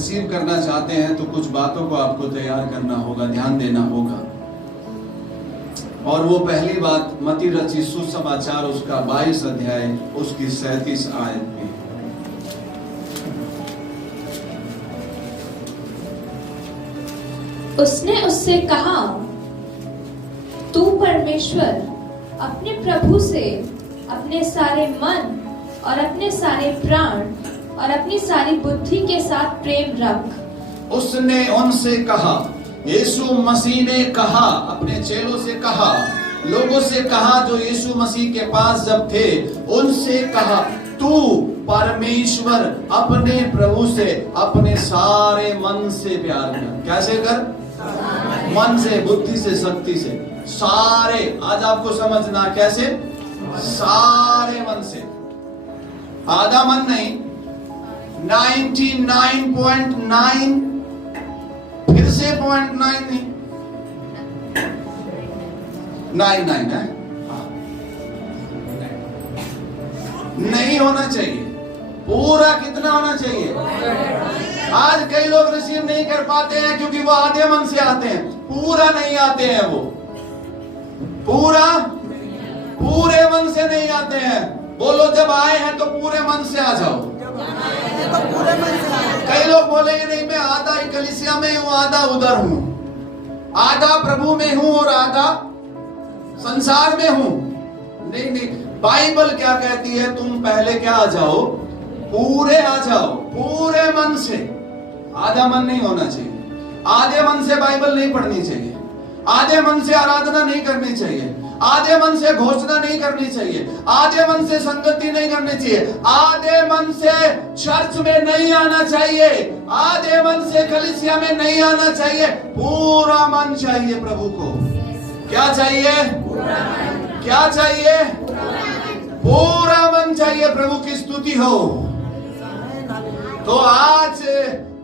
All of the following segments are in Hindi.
रिसीव करना चाहते हैं तो कुछ बातों को आपको तैयार करना होगा, ध्यान देना होगा। और वो पहली बात मत्ती रचित सुसमाचार उसका 22 अध्याय उसकी 37 आयत में। उसने उससे कहा, तू परमेश्वर अपने प्रभु से अपने सारे मन और अपने सारे प्राण और अपनी सारी बुद्धि के साथ प्रेम रख। उसने उनसे कहा, यीशु मसीह ने कहा, अपने चेलों से कहा, लोगों से कहा जो यीशु मसीह के पास जब थे, उनसे कहा, तू परमेश्वर अपने प्रभु से अपने सारे मन से प्यार कर। कैसे कर? मन से, बुद्धि से, शक्ति से, सारे। आज आपको समझना कैसे? सारे मन से, आधा मन नहीं, 99.9, फिर से 0.9 नहीं, 99 है नहीं होना चाहिए। पूरा कितना होना चाहिए? आज कई लोग रिसीव नहीं कर पाते हैं क्योंकि वो आधे मन से आते हैं, पूरा नहीं आते हैं। वो पूरे मन से नहीं आते हैं। बोलो जब आए हैं तो पूरे मन से आ जाओ। कई लोग बोलेंगे नहीं, मैं आधा कलीसिया में हूं, आधा उधर हूं, आधा प्रभु में हूं और आधा संसार में हूं। नहीं नहीं, बाइबल क्या कहती है? तुम पहले क्या आ जाओ? पूरे आ जाओ, पूरे मन से। आधा मन नहीं होना चाहिए। आधे मन से बाइबल नहीं पढ़नी चाहिए। आधे मन से आराधना नहीं करनी चाहिए। आधे मन से घोषणा नहीं करनी चाहिए। आधे मन से संगति नहीं करनी चाहिए। आधे मन से चर्च में नहीं आना चाहिए। आधे मन से कलीसिया में नहीं आना चाहिए। पूरा मन चाहिए प्रभु को। क्या चाहिए? क्या चाहिए? पूरा मन चाहिए। प्रभु की स्तुति हो। तो आज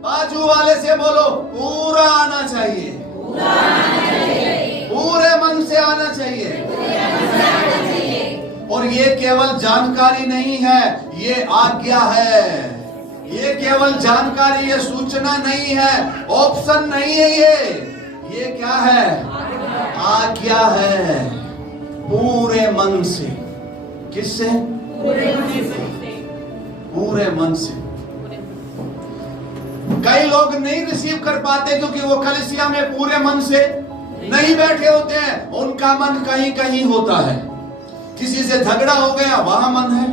बाजू वाले से बोलो, पूरा आना चाहिए। पूरे मन से आना चाहिए। और ये केवल जानकारी नहीं है, ये आज्ञा है। ये केवल जानकारी, ये सूचना नहीं है, ऑप्शन नहीं है। ये क्या है? आज्ञा है। पूरे मन से। किससे? पूरे मन से। कई लोग नहीं रिसीव कर पाते क्योंकि वो कलीसिया में पूरे मन से नहीं बैठे होते हैं। उनका मन कहीं कहीं होता है। किसी से झगड़ा हो गया, वहां मन है।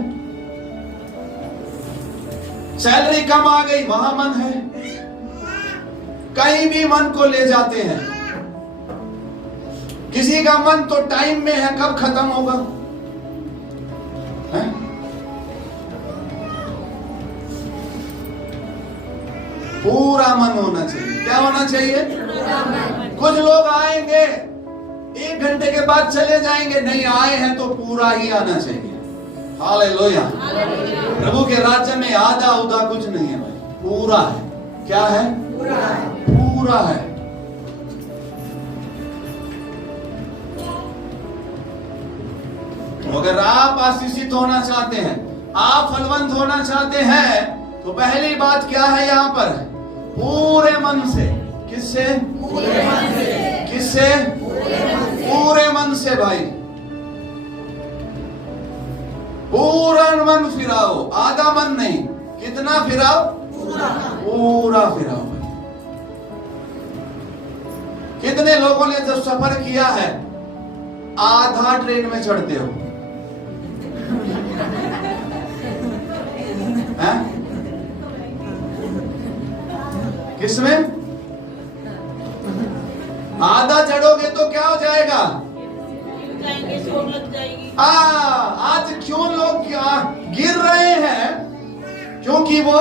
सैलरी कम आ गई, वहां मन है। कहीं भी मन को ले जाते हैं। किसी का मन तो टाइम में है, कब खत्म होगा है? पूरा मन होना चाहिए। क्या होना चाहिए? कुछ लोग आएंगे, 1 घंटे के बाद चले जाएंगे। नहीं आए हैं तो पूरा ही आना चाहिए। हालेलुया। प्रभु के राज्य में आधा उधा कुछ नहीं है भाई, पूरा है। क्या है? पूरा है। अगर आप आशीषित होना चाहते हैं, आप फलवंत होना चाहते हैं, तो पहली बात क्या है यहां पर? पूरे मन से। किससे? पूरे मन से। किससे? पूरे मन से भाई। पूरा मन फिराओ, आधा मन नहीं। कितना फिराओ? पूरा फिराओ भाई। कितने लोगों ने जब सफर किया है, आधा ट्रेन में चढ़ते हो? किसमें? आधा चढ़ोगे तो क्या हो जाएगा? आज क्यों लोग गिर रहे हैं? क्योंकि वो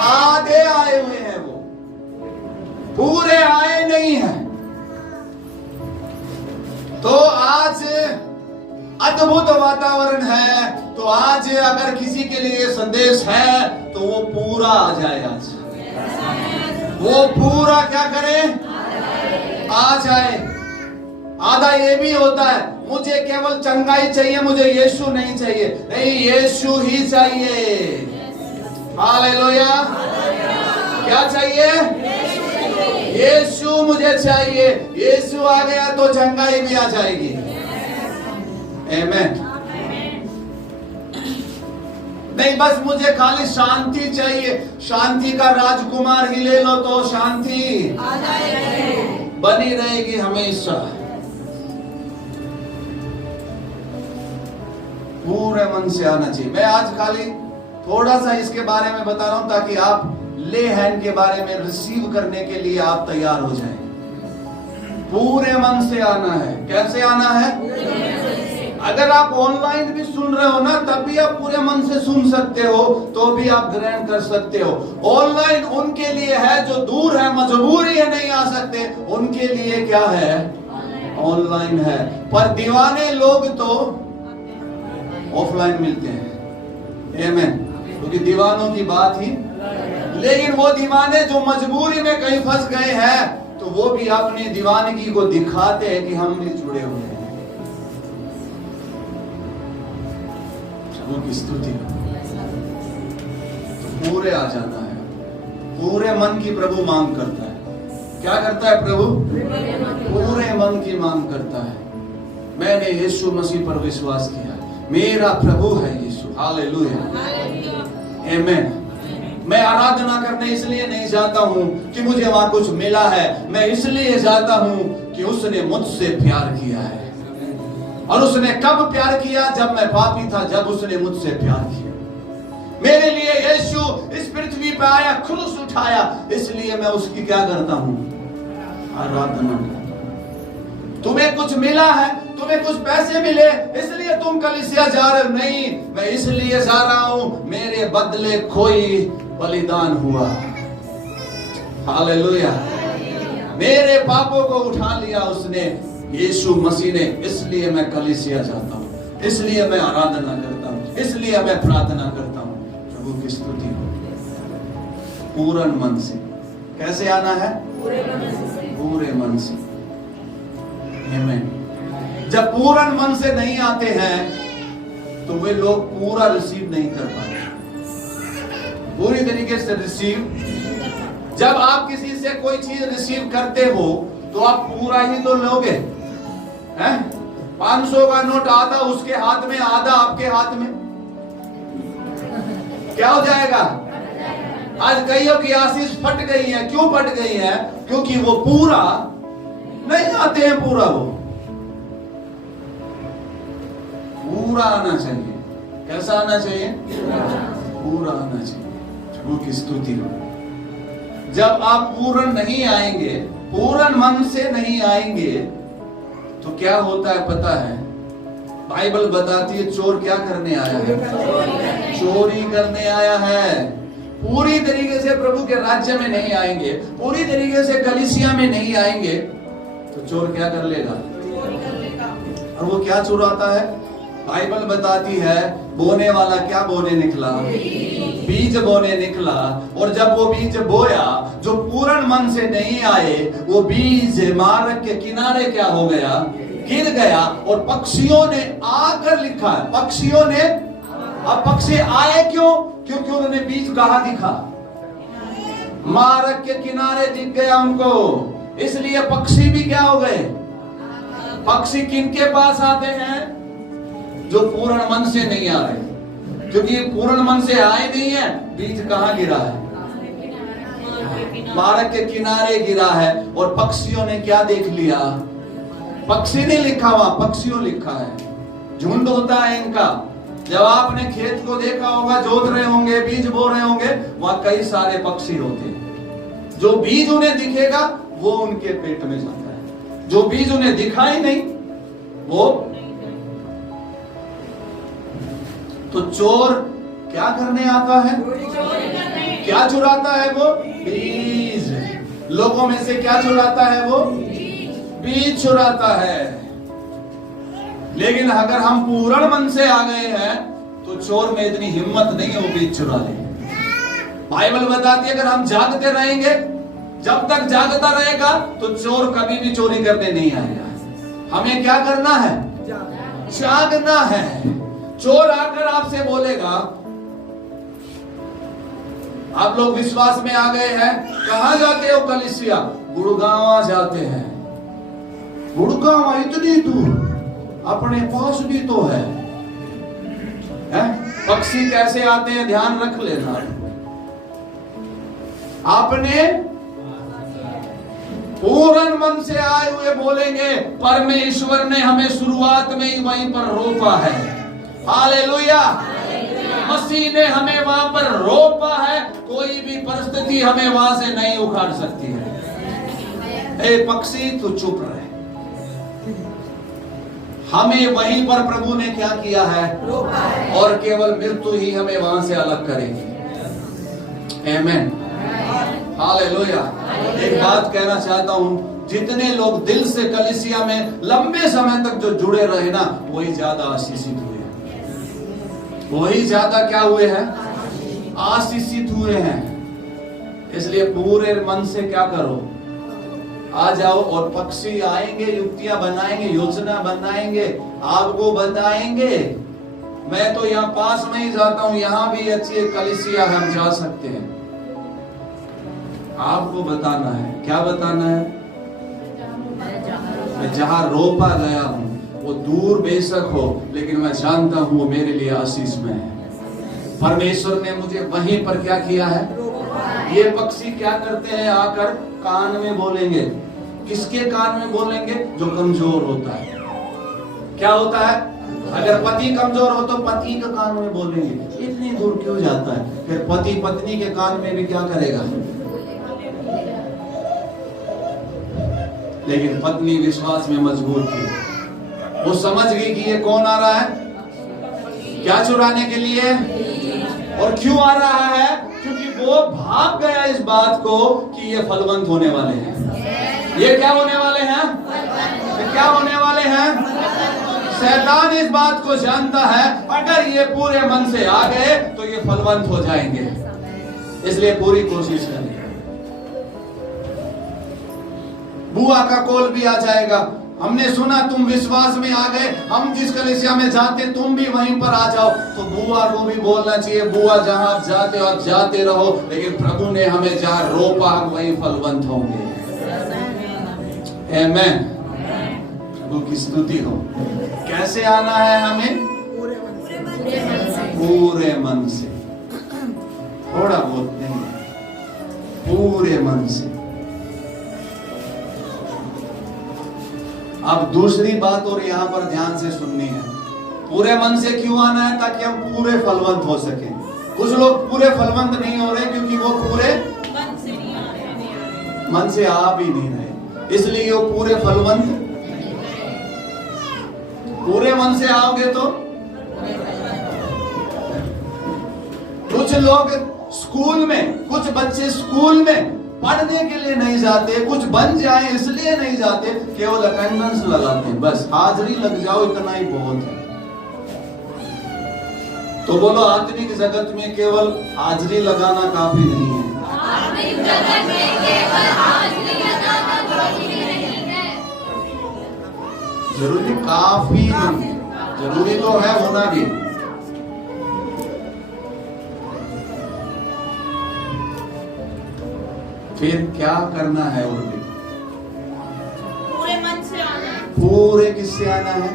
आधे आए हुए हैं, वो पूरे आए नहीं हैं। तो आज अद्भुत वातावरण है। तो आज अगर किसी के लिए संदेश है तो वो पूरा आ जाए। आज वो पूरा क्या करे? आ जाए। आधा ये भी होता है, मुझे केवल चंगाई चाहिए, मुझे यीशु नहीं चाहिए। नहीं, यीशु ही चाहिए। हालेलुया। क्या चाहिए? यीशु मुझे चाहिए। यीशु आ गया तो चंगाई भी आ जाएगी। आमेन। नहीं बस मुझे खाली शांति चाहिए, शांति का राजकुमार ही ले लो तो शांति बनी रहेगी हमेशा। पूरे मन से आना चाहिए। मैं आज खाली थोड़ा सा इसके बारे में बता रहा हूं ताकि आप ले हैंड के बारे में रिसीव करने के लिए आप तैयार हो जाएं। पूरे मन से आना है। कैसे आना है? अगर आप ऑनलाइन भी सुन रहे हो ना, तब भी आप पूरे मन से सुन सकते हो, तो भी आप ग्रहण कर सकते हो। ऑनलाइन उनके लिए है जो दूर है, मजबूरी है नहीं आ सकते, उनके लिए क्या है? ऑनलाइन है। पर दीवाने लोग तो ऑफलाइन मिलते हैं। आमेन। क्योंकि दीवानों की बात ही। लेकिन वो दीवाने जो मजबूरी में कहीं फंस गए हैं, तो वो भी अपनी दीवानगी को दिखाते हैं कि हम भी जुड़े हुए हैं। की स्तुति। तो पूरे आ जाना है। पूरे मन की प्रभु मांग करता है। क्या करता है प्रभु? पूरे मन की मांग करता है। मैंने यीशु मसीह पर विश्वास किया, मेरा प्रभु है यीशु। हालेलुया, आमेन। मैं आराधना करने इसलिए नहीं जाता हूं कि मुझे वहां कुछ मिला है, मैं इसलिए जाता हूं कि उसने मुझसे प्यार किया है। और उसने कब प्यार किया? जब मैं पापी था, जब उसने मुझसे प्यार किया। मेरे लिए यीशु इस पृथ्वी पे आया, क्रूस उठाया, इसलिए मैं उसकी क्या करता हूं? आराधना करता हूं। तुम्हें कुछ मिला है, तुम्हें कुछ पैसे मिले, इसलिए तुम कलीसिया जा रहे हो? नहीं, मैं इसलिए जा रहा हूं, मेरे बदले कोई बलिदान हुआ। हालेलुया। मेरे पापों को उठा लिया उसने, यीशु मसीह ने, इसलिए मैं कलीसिया जाता हूं, इसलिए मैं आराधना करता हूं, इसलिए मैं प्रार्थना करता हूं। प्रभु की स्तुति हो। पूर्ण मन से। कैसे आना है? पूरे मन से। आमेन। जब पूर्ण मन से नहीं आते हैं तो वे लोग पूरा रिसीव नहीं कर पाते, पूरी तरीके से रिसीव। जब आप किसी से कोई चीज रिसीव करते हो तो आप पूरा ही तो लोगे हैं? 500 का नोट आधा उसके हाथ में, आधा आपके हाथ में, क्या हो जाएगा? आज कईयों की आशीष फट गई है। क्यों फट गई है? क्योंकि वो पूरा नहीं आते हैं। पूरा पूरा आना चाहिए। कैसा आना चाहिए? पूरा आना चाहिए। प्रभु की स्तुति हो। जब आप पूर्ण नहीं आएंगे, पूर्ण मन से नहीं आएंगे, तो क्या होता है पता है? बाइबल बताती है चोर क्या करने आया है? चोरी करने आया है। पूरी तरीके से प्रभु के राज्य में नहीं आएंगे, पूरी तरीके से कलीसिया में नहीं आएंगे, तो चोर क्या कर लेगा? और वो क्या चुराता है? बाइबल बताती है बोने वाला क्या बोने निकला? बीज बोने निकला। और जब वो बीज बोया, जो पूर्ण मन से नहीं आए, वो बीज मार्ग के किनारे क्या हो गया? गिर गया। और पक्षियों ने आकर लिखा है, पक्षियों ने। अब पक्षी आए क्यों? क्योंकि उन्होंने बीज कहां दिखा? मार्ग के किनारे दिख गया उनको, इसलिए पक्षी भी क्या हो गए? पक्षी किनके पास आते हैं? जो पूर्ण मन से नहीं आ रहे, क्योंकि पूर्ण मन से आए नहीं है। बीज कहां गिरा है? मार्ग के किनारे गिरा है। और पक्षियों ने क्या देख लिया? पक्षी नहीं लिखा वहां, पक्षियों लिखा है। झुंड होता है इनका। जब आपने खेत को देखा होगा, जोत रहे होंगे, बीज बो रहे होंगे, वहां कई सारे पक्षी होते हैं। जो बीज उन्हें दिखेगा वो उनके पेट में जाता है, जो बीज उन्हें दिखाई नहीं वो। तो चोर क्या करने आता है? क्या चुराता है वो? बीज। लोगों में से क्या चुराता है वो? बीज चुराता है। लेकिन अगर हम पूर्ण मन से आ गए हैं तो चोर में इतनी हिम्मत नहीं है वो बीज चुरा ले। बाइबल बताती है अगर हम जागते रहेंगे, जब तक जागता रहेगा तो चोर कभी भी चोरी करने नहीं आएगा। हमें क्या करना है? जागना है। चोर आकर आपसे बोलेगा आप लोग विश्वास में आ गए हैं। कहां जाते हो कलीसिया? गुड़गांव जाते हैं। गुड़गांव इतनी दूर, अपने पास भी तो है? पक्षी कैसे आते हैं ध्यान रख लेना। आपने पूर्ण मन से आए हुए बोलेंगे, परमेश्वर ने हमें शुरुआत में ही वहीं पर रोपा है। हालेलुया। मसीह ने हमें वहां पर रोपा है, कोई भी परिस्थिति हमें वहां से नहीं उखाड़ सकती है। ए पक्षी तू चुप रहे। हमें वहीं पर प्रभु ने क्या किया है? रोपा है। और केवल मृत्यु ही हमें वहां से अलग करेगी। आमीन। हालेलुया। एक बात कहना चाहता हूं, जितने लोग दिल से कलीसिया में लंबे समय तक जो जुड़े रहे ना, वही ज्यादा आशीषित हुए हैं। वही ज्यादा क्या हुए हैं? आशीषित हुए हैं। इसलिए पूरे मन से क्या करो, आ जाओ। और पक्षी आएंगे, युक्तियां बनाएंगे, योजना बनाएंगे, आपको बताएंगे। मैं तो यहाँ पास में ही जाता हूँ, यहाँ भी अच्छी एक कलीसिया हम जा सकते हैं। आपको बताना है। क्या बताना है? मैं जहां रोपा गया हूं वो दूर बेशक हो, लेकिन मैं जानता हूं वो मेरे लिए आशीष में है। परमेश्वर ने मुझे वहीं पर क्या किया है? ये पक्षी क्या करते हैं? आकर कान में बोलेंगे। किसके कान में बोलेंगे? जो कमजोर होता है। क्या होता है? अगर पति कमजोर हो तो पति के कान में बोलेंगे। इतनी दूर क्यों जाता है? फिर पति पत्नी के कान में भी क्या करेगा? लेकिन पत्नी विश्वास में मजबूत थी। वो समझ गई कि ये कौन आ रहा है? क्या चुराने के लिए? और क्यों आ रहा है? क्योंकि वो भाग गया इस बात को कि ये फलवंत होने वाले हैं। ये क्या होने वाले हैं? ये क्या होने वाले हैं? शैतान इस बात को जानता है, अगर ये पूरे मन से आ गए तो ये फलवंत हो जाएंगे। इसलिए पूरी कोशिश करें। बुआ का कॉल भी आ जाएगा। हमने सुना तुम विश्वास में आ गए, हम जिस कलीसिया में जाते तुम भी वहीं पर आ जाओ। तो बुआ को भी बोलना चाहिए, बुआ जहां जाते हो आप जाते रहो, लेकिन प्रभु ने हमें जहां रोपा हम वहीं फलवंत होंगे। आमीन। प्रभु की स्तुति हो। कैसे आना है हमें? पूरे मन से। थोड़ा बहुत नहीं, पूरे मन से। अब दूसरी बात और यहाँ पर ध्यान से सुननी है। पूरे मन से क्यों आना है? ताकि हम पूरे फलवंत हो सके। कुछ लोग पूरे फलवंत नहीं हो रहे क्योंकि वो पूरे मन से आ भी नहीं रहे, इसलिए वो पूरे फलवंत। पूरे मन से आओगे तो कुछ लोग स्कूल में, कुछ बच्चे स्कूल में पढ़ने के लिए नहीं जाते, कुछ बन जाए इसलिए नहीं जाते, केवल अटेंडेंस लगाते हैं। बस हाजिरी लग जाओ, इतना ही बहुत है। तो बोलो, आत्मिक जगत में केवल हाजिरी लगाना काफी नहीं है। आत्मिक जगत में केवल हाजिरी लगाना काफी नहीं है। जरूरी काफी नहीं, जरूरी तो है होना भी। फिर क्या करना है? और भी पूरे मन से आना है। पूरे किससे आना है?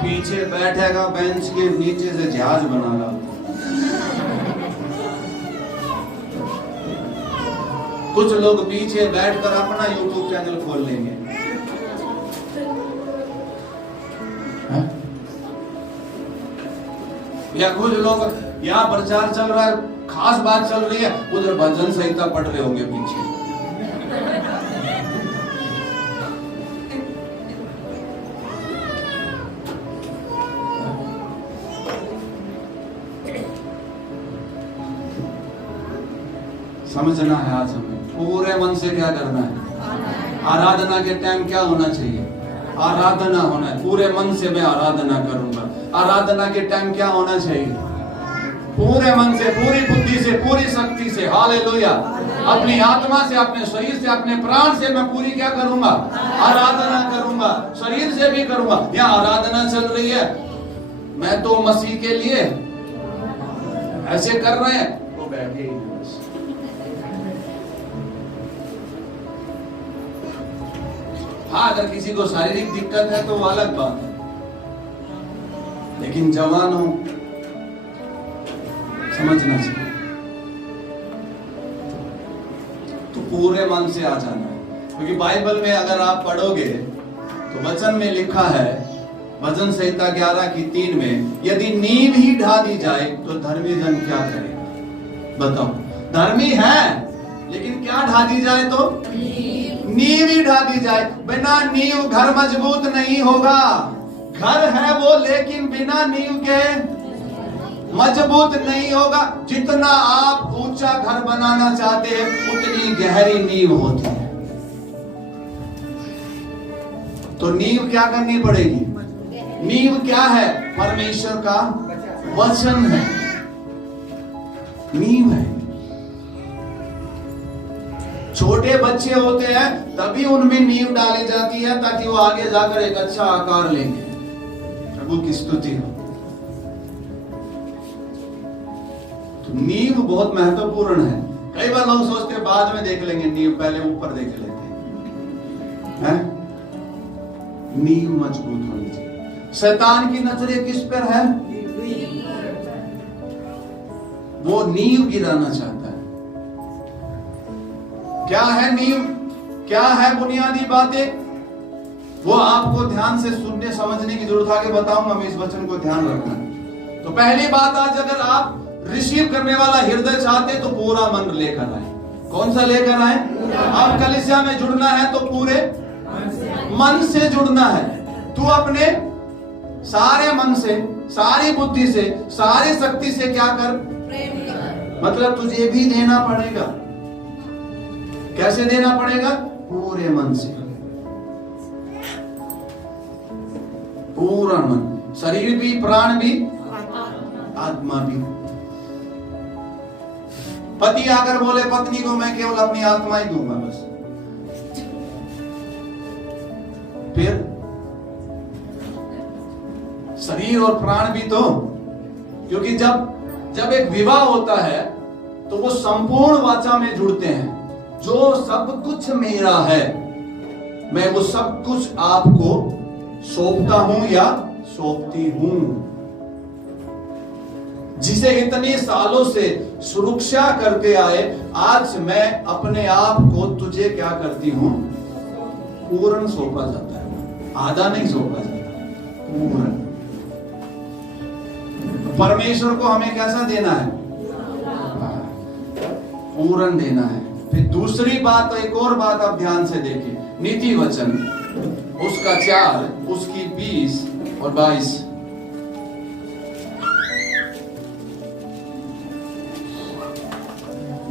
पीछे बैठेगा, बेंच के नीचे से जहाज बनागा। कुछ लोग पीछे बैठकर अपना YouTube चैनल खोल लेंगे। या कुछ लोग यहाँ प्रचार चल रहा है, खास बात चल रही है, उधर भजन संहिता पढ़ रहे होंगे पीछे। समझना है आज हमें पूरे मन से क्या करना है। आराधना के टाइम क्या होना चाहिए? आराधना होना है। पूरे मन से मैं आराधना करूंगा। आराधना के टाइम क्या होना चाहिए? पूरे मन से, पूरी बुद्धि से, पूरी शक्ति से। हालेलुया। अपनी आत्मा से, अपने शरीर से, अपने प्राण से मैं पूरी क्या करूंगा? आराधना करूंगा। शरीर से भी करूंगा। यहाँ आराधना चल रही है, मैं तो मसीह के लिए ऐसे कर रहे हैं, तो बैठे ही नहीं बस। हाँ, अगर किसी को शारीरिक दिक्कत है तो वो अलग बात है, लेकिन जवानों समझना चाहिए तो पूरे मन से आ जाना है। क्योंकि बाइबल में अगर आप पढ़ोगे तो वचन में लिखा है, भजन संहिता 11:3 में, यदि नींव ही ढा दी जाए तो धर्मी जन क्या करेगा? बताओ, धर्मी है लेकिन क्या ढा दी जाए? तो नींव ही ढा दी जाए। बिना नींव घर मजबूत नहीं होगा। घर है वो लेकिन बिना नींव के मजबूत नहीं होगा। जितना आप ऊंचा घर बनाना चाहते हैं उतनी गहरी नींव होती है। तो नींव क्या करनी पड़ेगी? नींव क्या है? परमेश्वर का वचन है, नींव है। छोटे बच्चे होते हैं तभी उनमें नींव डाली जाती है ताकि वो आगे जाकर एक अच्छा आकार लेंगे। प्रभु की स्तुति हो। तो नींव बहुत महत्वपूर्ण है। कई बार लोग सोचते हैं बाद में देख लेंगे नींव, पहले ऊपर देख लेते हैं। नींव मजबूत होनी चाहिए। शैतान की नजरें किस पर है? वो नींव गिराना चाहता है। क्या है नींव? क्या है बुनियादी बातें? वो आपको ध्यान से सुनने समझने की जरूरत आगे बताऊंगा मैं, इस वचन को ध्यान रखना। तो पहली बात, आज अगर आप रिसीव करने वाला हृदय चाहते तो पूरा मन लेकर आए। कौन सा लेकर आए? अब कलीसिया में जुड़ना है तो पूरे मन से जुड़ना है। तू अपने सारे मन से, सारी बुद्धि से, सारी शक्ति से क्या कर? मतलब तुझे भी देना पड़ेगा। कैसे देना पड़ेगा? पूरे मन से, पूरा मन, शरीर भी, प्राण भी, आत्मा भी। पति आकर बोले पत्नी को मैं केवल अपनी आत्मा ही दूंगा बस, फिर शरीर और प्राण भी तो। क्योंकि जब एक विवाह होता है तो वो संपूर्ण वाचा में जुड़ते हैं। जो सब कुछ मेरा है मैं वो सब कुछ आपको सौंपता हूं या सौंपती हूं। जिसे इतने सालों से सुरक्षा करते आए, आज मैं अपने आप को तुझे क्या करती हूं? पूर्ण सौंपा जाता है, आधा नहीं सौंपा जाता, पूर्ण। परमेश्वर को हमें कैसा देना है? पूर्ण देना है। फिर दूसरी बात, एक और बात आप ध्यान से देखिए, नीति वचन उसका 4, उसकी 20 और 22।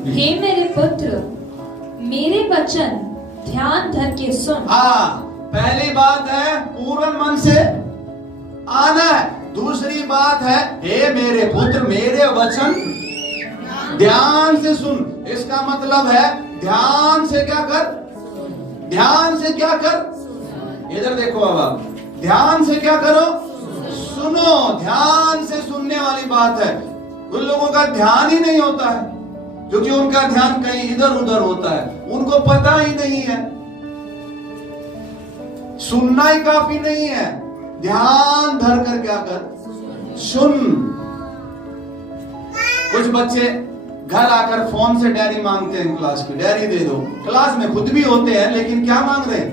हे मेरे पुत्र, मेरे वचन ध्यान धर के सुन। हाँ, पहली बात है पूर्ण मन से आना है। दूसरी बात है, हे मेरे पुत्र मेरे वचन ध्यान से सुन। इसका मतलब है ध्यान से क्या कर? ध्यान से क्या कर? इधर देखो, अब आप ध्यान से क्या करो? सुनो। ध्यान से सुनने वाली बात है। कुछ लोगों का ध्यान ही नहीं होता है क्योंकि उनका ध्यान कहीं इधर उधर होता है, उनको पता ही नहीं है। सुनना ही काफी नहीं है, ध्यान धर कर क्या कर? सुन। कुछ बच्चे घर आकर फोन से डायरी मांगते हैं, क्लास की डायरी दे दो। क्लास में खुद भी होते हैं लेकिन क्या मांग रहे हैं?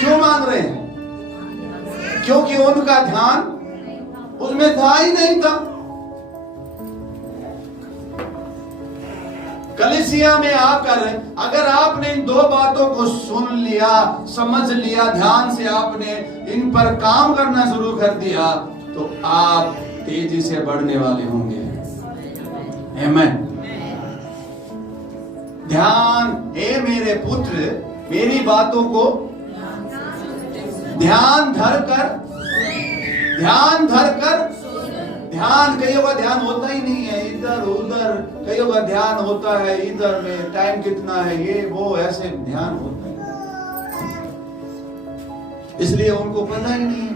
क्यों मांग रहे हैं? क्योंकि उनका ध्यान उसमें था ही नहीं था। कलीसिया में आकर अगर आपने इन 2 बातों को सुन लिया, समझ लिया, ध्यान से आपने इन पर काम करना शुरू कर दिया तो आप तेजी से बढ़ने वाले होंगे। आमीन। ध्यान, हे मेरे पुत्र मेरी बातों को ध्यान धर कर, ध्यान धर कर। ध्यान, कईयों का ध्यान होता ही नहीं है, इधर उधर। कईयों का ध्यान होता है इधर में, टाइम कितना है, ये वो, ऐसे ध्यान होता है। इसलिए उनको पता ही नहीं है।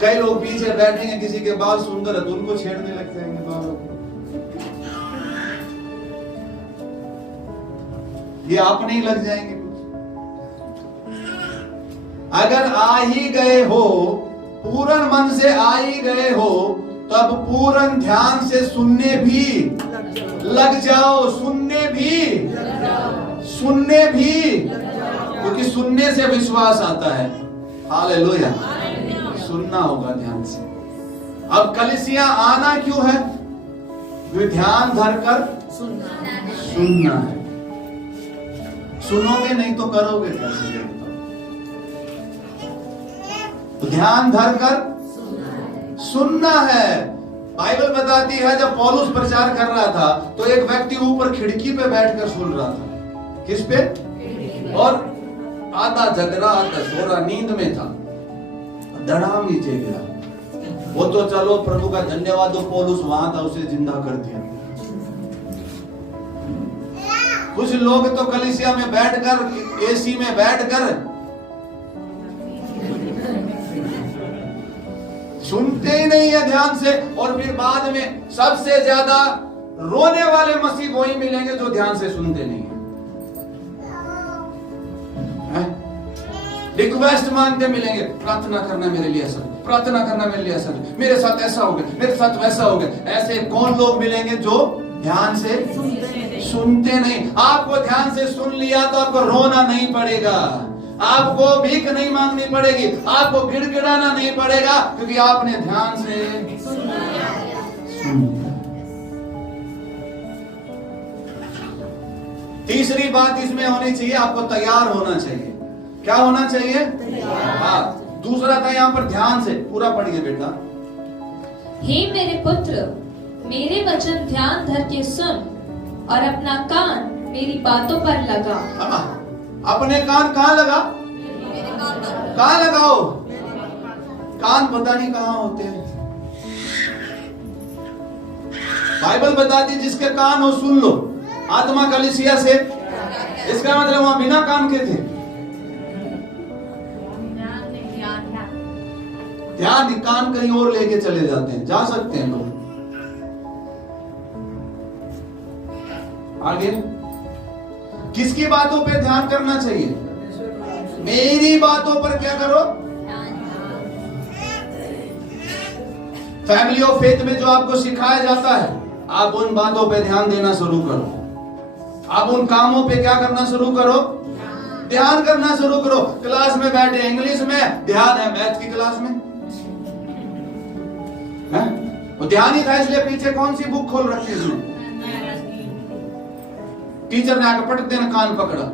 कई लोग पीछे बैठेंगे, किसी के बाल सुंदर है तो उनको छेड़ने लग जाएंगे बालों को। ये अपने ही लग जाएंगे। अगर आ ही गए हो, पूर्ण मन से आ ही गए हो, तब पूर्ण ध्यान से सुनने भी लग जाओ। सुनने भी, क्योंकि सुनने से विश्वास आता है। हालेलुया। सुनना होगा ध्यान से। अब कलीसिया आना क्यों है? ध्यान धरकर सुनना है। सुनोगे नहीं तो करोगे कैसे? तो ध्यान धरकर सुनना है। बाइबल बताती है जब पौलुस प्रचार कर रहा था तो एक व्यक्ति ऊपर खिड़की पे बैठकर सुन रहा था। किस पे? और आधा जग रहा, आधा सो रहा, नींद में था, धड़ाम नीचे गिरा। वो तो चलो प्रभु का धन्यवाद हो, पौलुस वहां था, उसे जिंदा कर दिया। कुछ लोग तो कलीसिया में बैठकर, एसी में बैठकर सुनते ही नहीं है ध्यान से, और फिर बाद में सबसे ज्यादा रोने वाले मसीह वही मिलेंगे जो ध्यान से सुनते नहीं है। रिक्वेस्ट मांगते मिलेंगे, प्रार्थना करना मेरे लिए ऐसा, प्रार्थना करना मेरे लिए ऐसा, मेरे साथ ऐसा हो गया, मेरे साथ वैसा हो गया। ऐसे कौन लोग मिलेंगे जो ध्यान से सुनते नहीं? आपको ध्यान से सुन लिया तो आपको रोना नहीं पड़ेगा, आपको भीख नहीं मांगनी पड़ेगी, आपको गिड़गिड़ाना नहीं पड़ेगा, क्योंकि आपने ध्यान से सुना। तीसरी बात इसमें होनी चाहिए, आपको तैयार होना चाहिए। क्या होना चाहिए? हाँ। दूसरा था यहाँ पर ध्यान से, पूरा पढ़िए बेटा। हे मेरे पुत्र, मेरे वचन ध्यान धर के सुन और अपना कान मेरी बातों पर लगा। अपने कान कहाँ लगा? कहाँ लगाओ? कान पता नहीं कहाँ होते हैं। बाइबल बताती है जिसके कान हो सुन लो। आत्मा कलीसिया से, इसका मतलब वहां बिना कान के थे। ध्यान, कान कहीं और लेके चले जाते हैं, जा सकते हैं लोग। आगे किसकी बातों पे ध्यान करना चाहिए? मेरी बातों पर क्या करो? फैमिली ऑफ फेथ में जो आपको सिखाया जाता है, आप उन बातों पे ध्यान देना शुरू करो। आप उन कामों पे क्या करना शुरू करो? ध्यान करना शुरू करो। क्लास में बैठे इंग्लिश में ध्यान है, मैथ की क्लास में है? वो ध्यान ही था, इसलिए पीछे कौन सी बुक खोल रखी इसमें? टीचर ने आकर पटक देना, कान पकड़ा।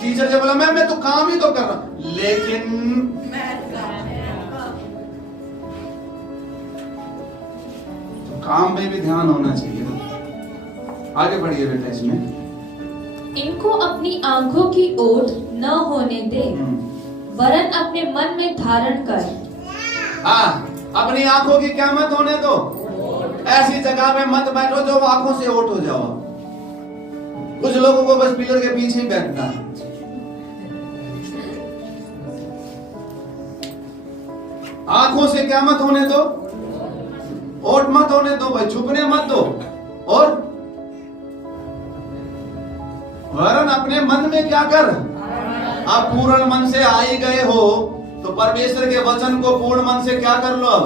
टीचर जब बोला मैं तो काम ही तो कर रहा, लेकिन काम में भी ध्यान होना चाहिए। आगे बढ़िए बेटा। इसमें इनको अपनी आंखों की ओट न होने दे, वरन अपने मन में धारण कर। हाँ, अपनी आंखों की क्या मत होने दो? ऐसी जगह पे मत बैठो जो आंखों से ओट हो जाओ। कुछ लोगों को बस पिलर के पीछे ही बैठना है। आंखों से क्या मत होने दो? ओट मत होने दो भाई, छुपने मत दो। और वरन अपने मन में क्या कर? आप पूर्ण मन से आ ही गए हो तो परमेश्वर के वचन को पूर्ण मन से क्या कर लो? अब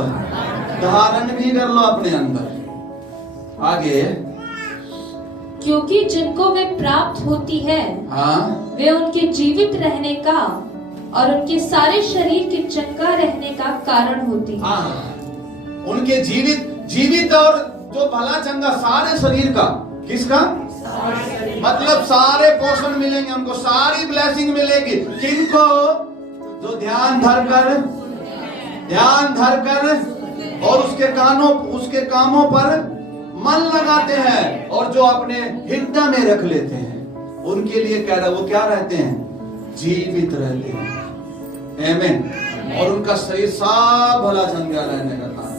धारण भी कर लो अपने अंदर। आगे, क्योंकि जिनको वे प्राप्त होती है, हाँ, वे उनके जीवित रहने का और उनके सारे शरीर के चंगा रहने का कारण होती है। हाँ, उनके जीवित और जो भला चंगा सारे शरीर का, किसका? मतलब सारे पोषण मिलेंगे उनको, सारी ब्लेसिंग मिलेगी। किनको? जो ध्यान धरकर और उसके कामों पर मन लगाते हैं और जो अपने हृदय में रख लेते हैं, उनके लिए कह रहा, वो क्या रहते हैं? जीवित रहते हैं। आमीन। और उनका शरीर सब भला चंगा रहने का काम।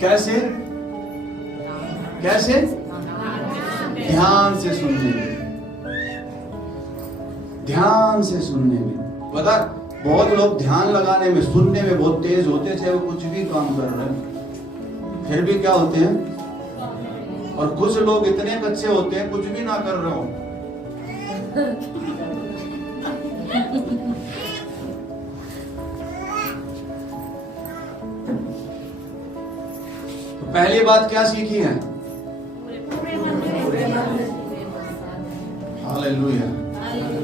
कैसे? ध्यान से सुनने में। ध्यान से सुनने में। पता बहुत लोग ध्यान लगाने में, सुनने में बहुत तेज होते, चाहे वो कुछ भी काम कर रहे हैं, फिर भी क्या होते हैं। और कुछ लोग इतने कच्चे होते हैं, कुछ भी ना कर रहे हो, तो पहली बात क्या सीखी है? हालेलुया।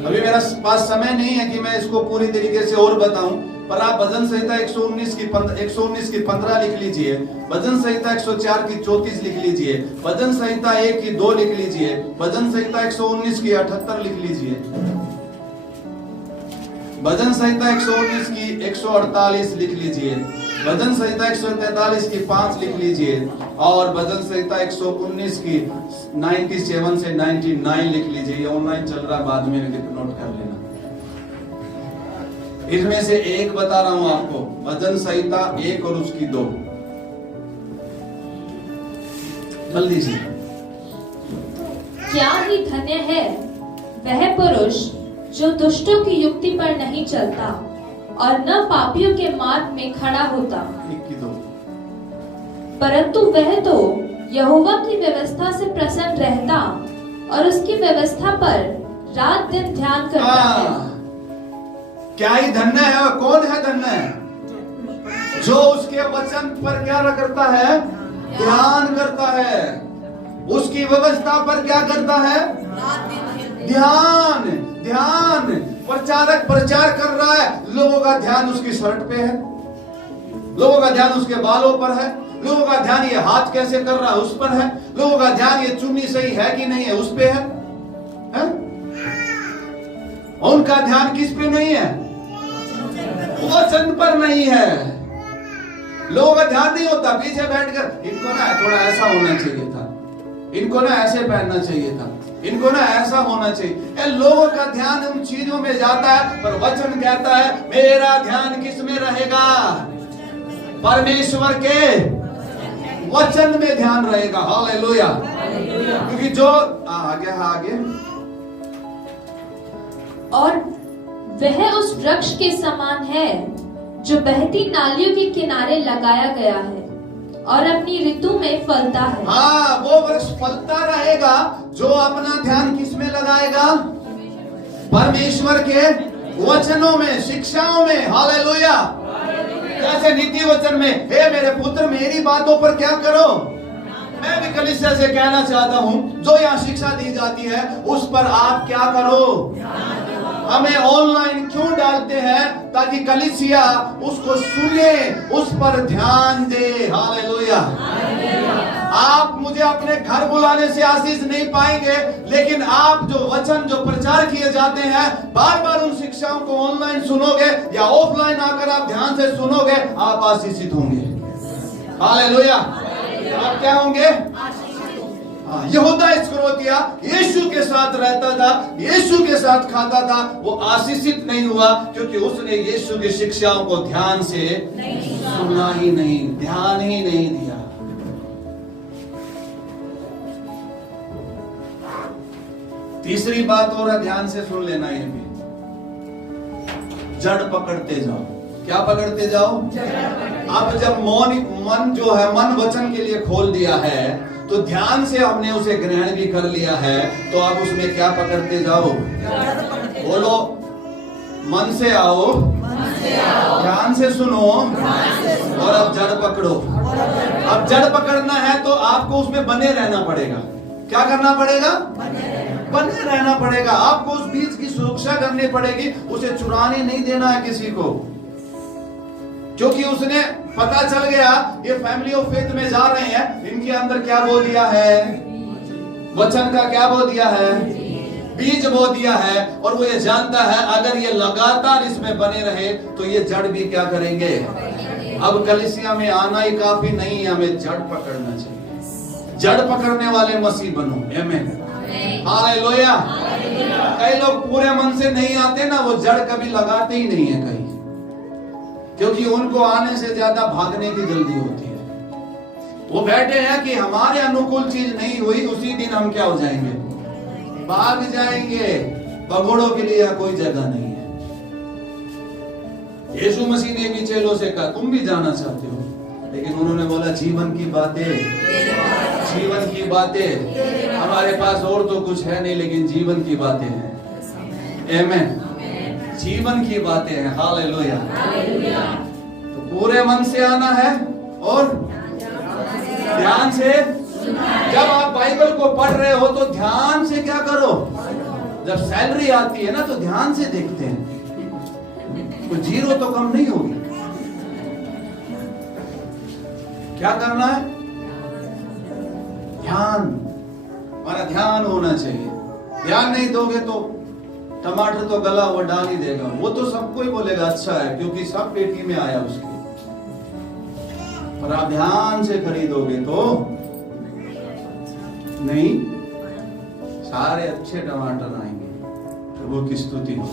अभी मेरा पास समय नहीं है कि मैं इसको पूरी तरीके से और बताऊं, पर आप भजन संहिता 119 की 15 लिख लीजिए, भजन संहिता 104 की 34 लिख लीजिए, भजन संहिता 1 की 2 लिख लीजिए, भजन संहिता 119 की 78 लिख लीजिए, भजन संहिता 119 की 148 लिख लीजिए, भजन संहिता 143 की 5 लिख लीजिए, और भजन संहिता 119 की 97 से 99 लिख लीजिए। ये ऑनलाइन चल रहा है, बाद में नोट कर लेना। इसमें से एक बता रहा हूं आपको, भजन संहिता 1 और उसकी 2, जल्दी से। क्या ही धन्य है वह पुरुष जो दुष्टों की युक्ति पर नहीं चलता और न पापियों के मार्ग में खड़ा होता, 1 की 2। परंतु वह तो यहोवा की व्यवस्था से प्रसन्न रहता और उसकी व्यवस्था पर रात दिन ध्यान करता है। क्या ही धन्य है, वह कौन है धन्य है? जो उसके वचन पर क्या करता है? ध्यान करता है। उसकी व्यवस्था पर क्या करता है? ध्यान। ध्यान। प्रचारक प्रचार कर रहा है, लोगों का ध्यान उसकी शर्ट पे है, लोगों का ध्यान उसके बालों पर है, लोगों का ध्यान ये हाथ कैसे कर रहा है उस पर है, लोगों का ध्यान ये चुन्नी सही है कि नहीं है उस पे है? उनका ध्यान किस पे नहीं है? वचन पर नहीं है। लोगों का ध्यान नहीं होता, पीछे बैठकर इनको ना थोड़ा ऐसा होना चाहिए था, इनको ना ऐसे पहनना चाहिए था, इनको ना ऐसा होना चाहिए। लोगों का ध्यान उन चीजों में जाता है, पर वचन कहता है मेरा ध्यान किस में रहेगा? परमेश्वर के वचन में ध्यान रहेगा। हालेलुया। क्योंकि जो आगे और वह उस वृक्ष के समान है जो बहती नालियों के किनारे लगाया गया है और अपनी ऋतु में फलता है। हाँ, वो वृक्ष फलता रहेगा जो अपना ध्यान किस में लगाएगा? परमेश्वर के वचनों में, शिक्षाओं में। हालेलुया। जैसे नीति वचन में, हे मेरे पुत्र मेरी बातों पर क्या करो। मैं भी कलीसिया से कहना चाहता हूं, जो यहाँ शिक्षा दी जाती है उस पर आप क्या करो। हमें ऑनलाइन क्यों डालते हैं? ताकि कलीसिया उसको सुने, उस पर ध्यान दे। हालेलुया। आप मुझे अपने घर बुलाने से आशीष नहीं पाएंगे, लेकिन आप जो वचन जो प्रचार किए जाते हैं, बार बार उन शिक्षाओं को ऑनलाइन सुनोगे या ऑफलाइन आकर आप ध्यान से सुनोगे, आप आशीषित होंगे। हालेलुया। आप क्या होंगे? यहूदा इस्करियोतिया यीशु के साथ रहता था, यीशु के साथ खाता था, वो आशीषित नहीं हुआ क्योंकि उसने यीशु की शिक्षाओं को ध्यान से सुना ही नहीं, ध्यान ही नहीं दिया। तीसरी बात और है, ध्यान से सुन लेना, ये भी जड़ पकड़ते जाओ। क्या पकड़ते जाओ? अब जब मन जो है, मन वचन के लिए खोल दिया है, तो ध्यान से हमने उसे ग्रहण भी कर लिया है, तो आप उसमें क्या पकड़ते जाओ? बोलो, मन से आओ, ध्यान से सुनो, और अब जड़ पकड़ो। अब जड़ पकड़ना है तो आपको उसमें बने रहना पड़ेगा। क्या करना पड़ेगा? बने रहना पड़ेगा। आपको उस बीज की सुरक्षा करनी पड़ेगी, उसे चुराने नहीं देना है किसी को, क्योंकि उसने पता चल गया ये फैमिली ऑफ फेथ में जा रहे हैं, इनके अंदर क्या बो दिया है? वचन का क्या बो दिया है? बीज बो दिया है। और वो ये जानता है अगर ये लगातार इसमें बने रहे तो ये जड़ भी क्या करेंगे। अब कलीसिया में आना ही काफी नहीं है, हमें जड़ पकड़ना चाहिए। जड़ पकड़ने वाले मसीह बनो। आमीन। हालेलुया। कई लोग पूरे मन से नहीं आते ना, वो जड़ कभी लगाते ही नहीं है कहीं, क्योंकि उनको आने से ज्यादा भागने की जल्दी होती है। वो बैठे हैं कि हमारे अनुकूल चीज नहीं हुई, उसी दिन हम क्या हो जाएंगे? भाग जाएंगे। भगोड़ों के लिए कोई जगह नहीं है। यीशु मसीह ने भी चेलों से कहा तुम भी जाना चाहते हो, लेकिन उन्होंने बोला जीवन की बातें, जीवन की बातें, हमारे पास और तो कुछ है नहीं लेकिन जीवन की बातें हैं। आमेन। जीवन की बातें हैं। हालेलुया। तो पूरे मन से आना है और ध्यान से। जब आप बाइबल को पढ़ रहे हो तो ध्यान से क्या करो, जब सैलरी आती है ना तो ध्यान से देखते हैं, तो जीरो तो कम नहीं होगी। क्या करना है? ध्यान, हमारा ध्यान होना चाहिए। ध्यान नहीं दोगे तो टमाटर तो गला हुआ डाल ही देगा, वो तो सबको ही बोलेगा अच्छा है क्योंकि सब पेटी में आया उसके। पर आप ध्यान से खरीदोगे तो नहीं, सारे अच्छे टमाटर आएंगे। प्रभु की स्तुति हो।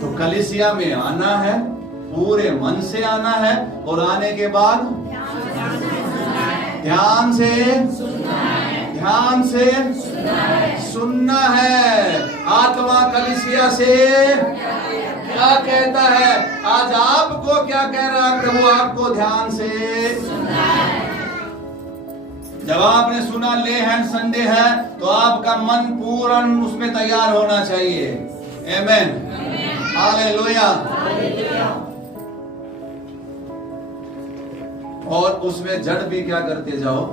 तो कलीसिया में आना है, पूरे मन से आना है, और आने के बाद ध्यान से, ध्यान से सुनना है। आत्मा कलीसिया से क्या कहता है, आज आपको क्या कह रहा है प्रभु, आपको ध्यान से जब आपने सुना ले हैंड संडे है तो आपका मन पूर्ण उसमें तैयार होना चाहिए। आमेन। हालेलुया। और उसमें जड़ भी क्या करते जाओ,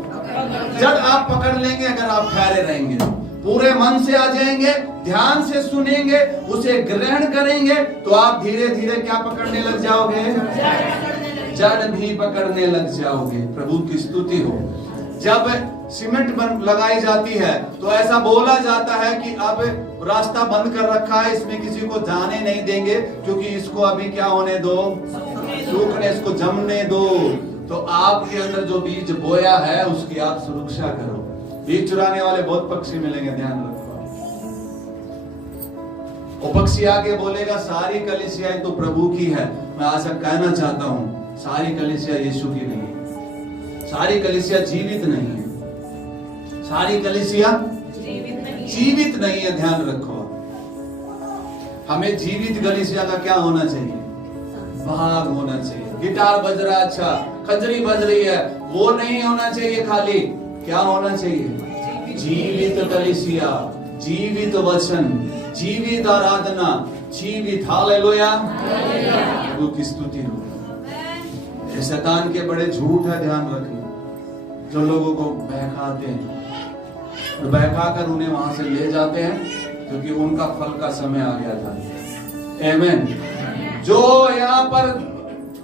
जड़ आप पकड़ लेंगे अगर आप ठहरे रहेंगे। पूरे मन से आ जाएंगे, ध्यान से सुनेंगे, उसे ग्रहण करेंगे तो आप धीरे धीरे क्या पकड़ने लग जाओगे, जड़ भी पकड़ने लग जाओगे। प्रभु की स्तुति हो। जब सीमेंट लगाई जाती है तो ऐसा बोला जाता है कि अब रास्ता बंद कर रखा है, इसमें किसी को जाने नहीं देंगे क्योंकि इसको अभी क्या होने दो, सूखने, इसको जमने दो। तो आपके अंदर जो बीज बोया है उसकी आप सुरक्षा करो। बीज चुराने वाले बहुत पक्षी मिलेंगे, ध्यान रखो। वो पक्षी आके बोलेगा सारी कलीसिया तो प्रभु की है। मैं आज कहना चाहता हूं सारी कलीसिया यीशु की नहीं है, सारी कलीसिया जीवित नहीं है, सारी कलीसिया जीवित नहीं है। ध्यान रखो, हमें जीवित कलीसिया का क्या होना चाहिए, भाग होना चाहिए। गिटार बज रहा अच्छा, खजरी बज रही है, वो नहीं होना चाहिए। खाली क्या होना चाहिए, जीवित कलीसिया, जीवित वचन, जीवित आराधना, जीवित। हालेलुया। प्रभु की स्तुति हो। शैतान के बड़े झूठ है, ध्यान रखना, जो लोगों को बहकाते हैं और बहकाकर उन्हें वहां से ले जाते हैं क्योंकि उनका फल का समय आ गया था। आमेन। जो यहाँ पर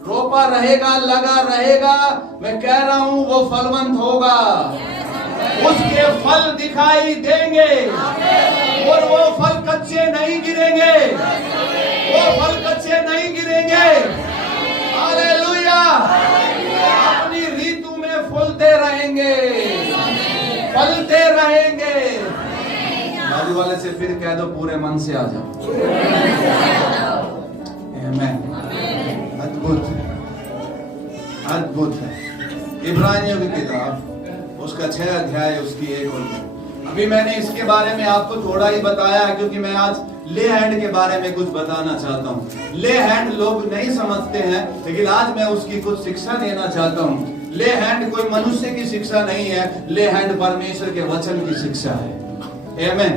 रोपा रहेगा, लगा रहेगा, मैं कह रहा हूं वो फलवंत होगा, उसके फल दिखाई देंगे और वो फल कच्चे नहीं गिरेंगे, वो फल कच्चे नहीं गिरेंगे। हालेलुया। अपनी ऋतु में फूलते रहेंगे, फलते रहेंगे। बाजू वाले से फिर कह दो पूरे मन से आ जाओ। आमेन। अद्भुत, अद्भुत है। इब्रानियों की किताब उसका 6 अध्याय उसकी 1 और 2। अभी मैंने इसके बारे में आपको थोड़ा ही बताया है क्योंकि मैं आज ले हैंड के बारे में कुछ बताना चाहता हूँ। ले हैंड लोग नहीं समझते हैं, लेकिन आज मैं उसकी कुछ शिक्षा देना चाहता हूँ। ले हैंड कोई मनुष्य की शिक्षा नहीं है, ले हैंड परमेश्वर के वचन की शिक्षा है। आमेन।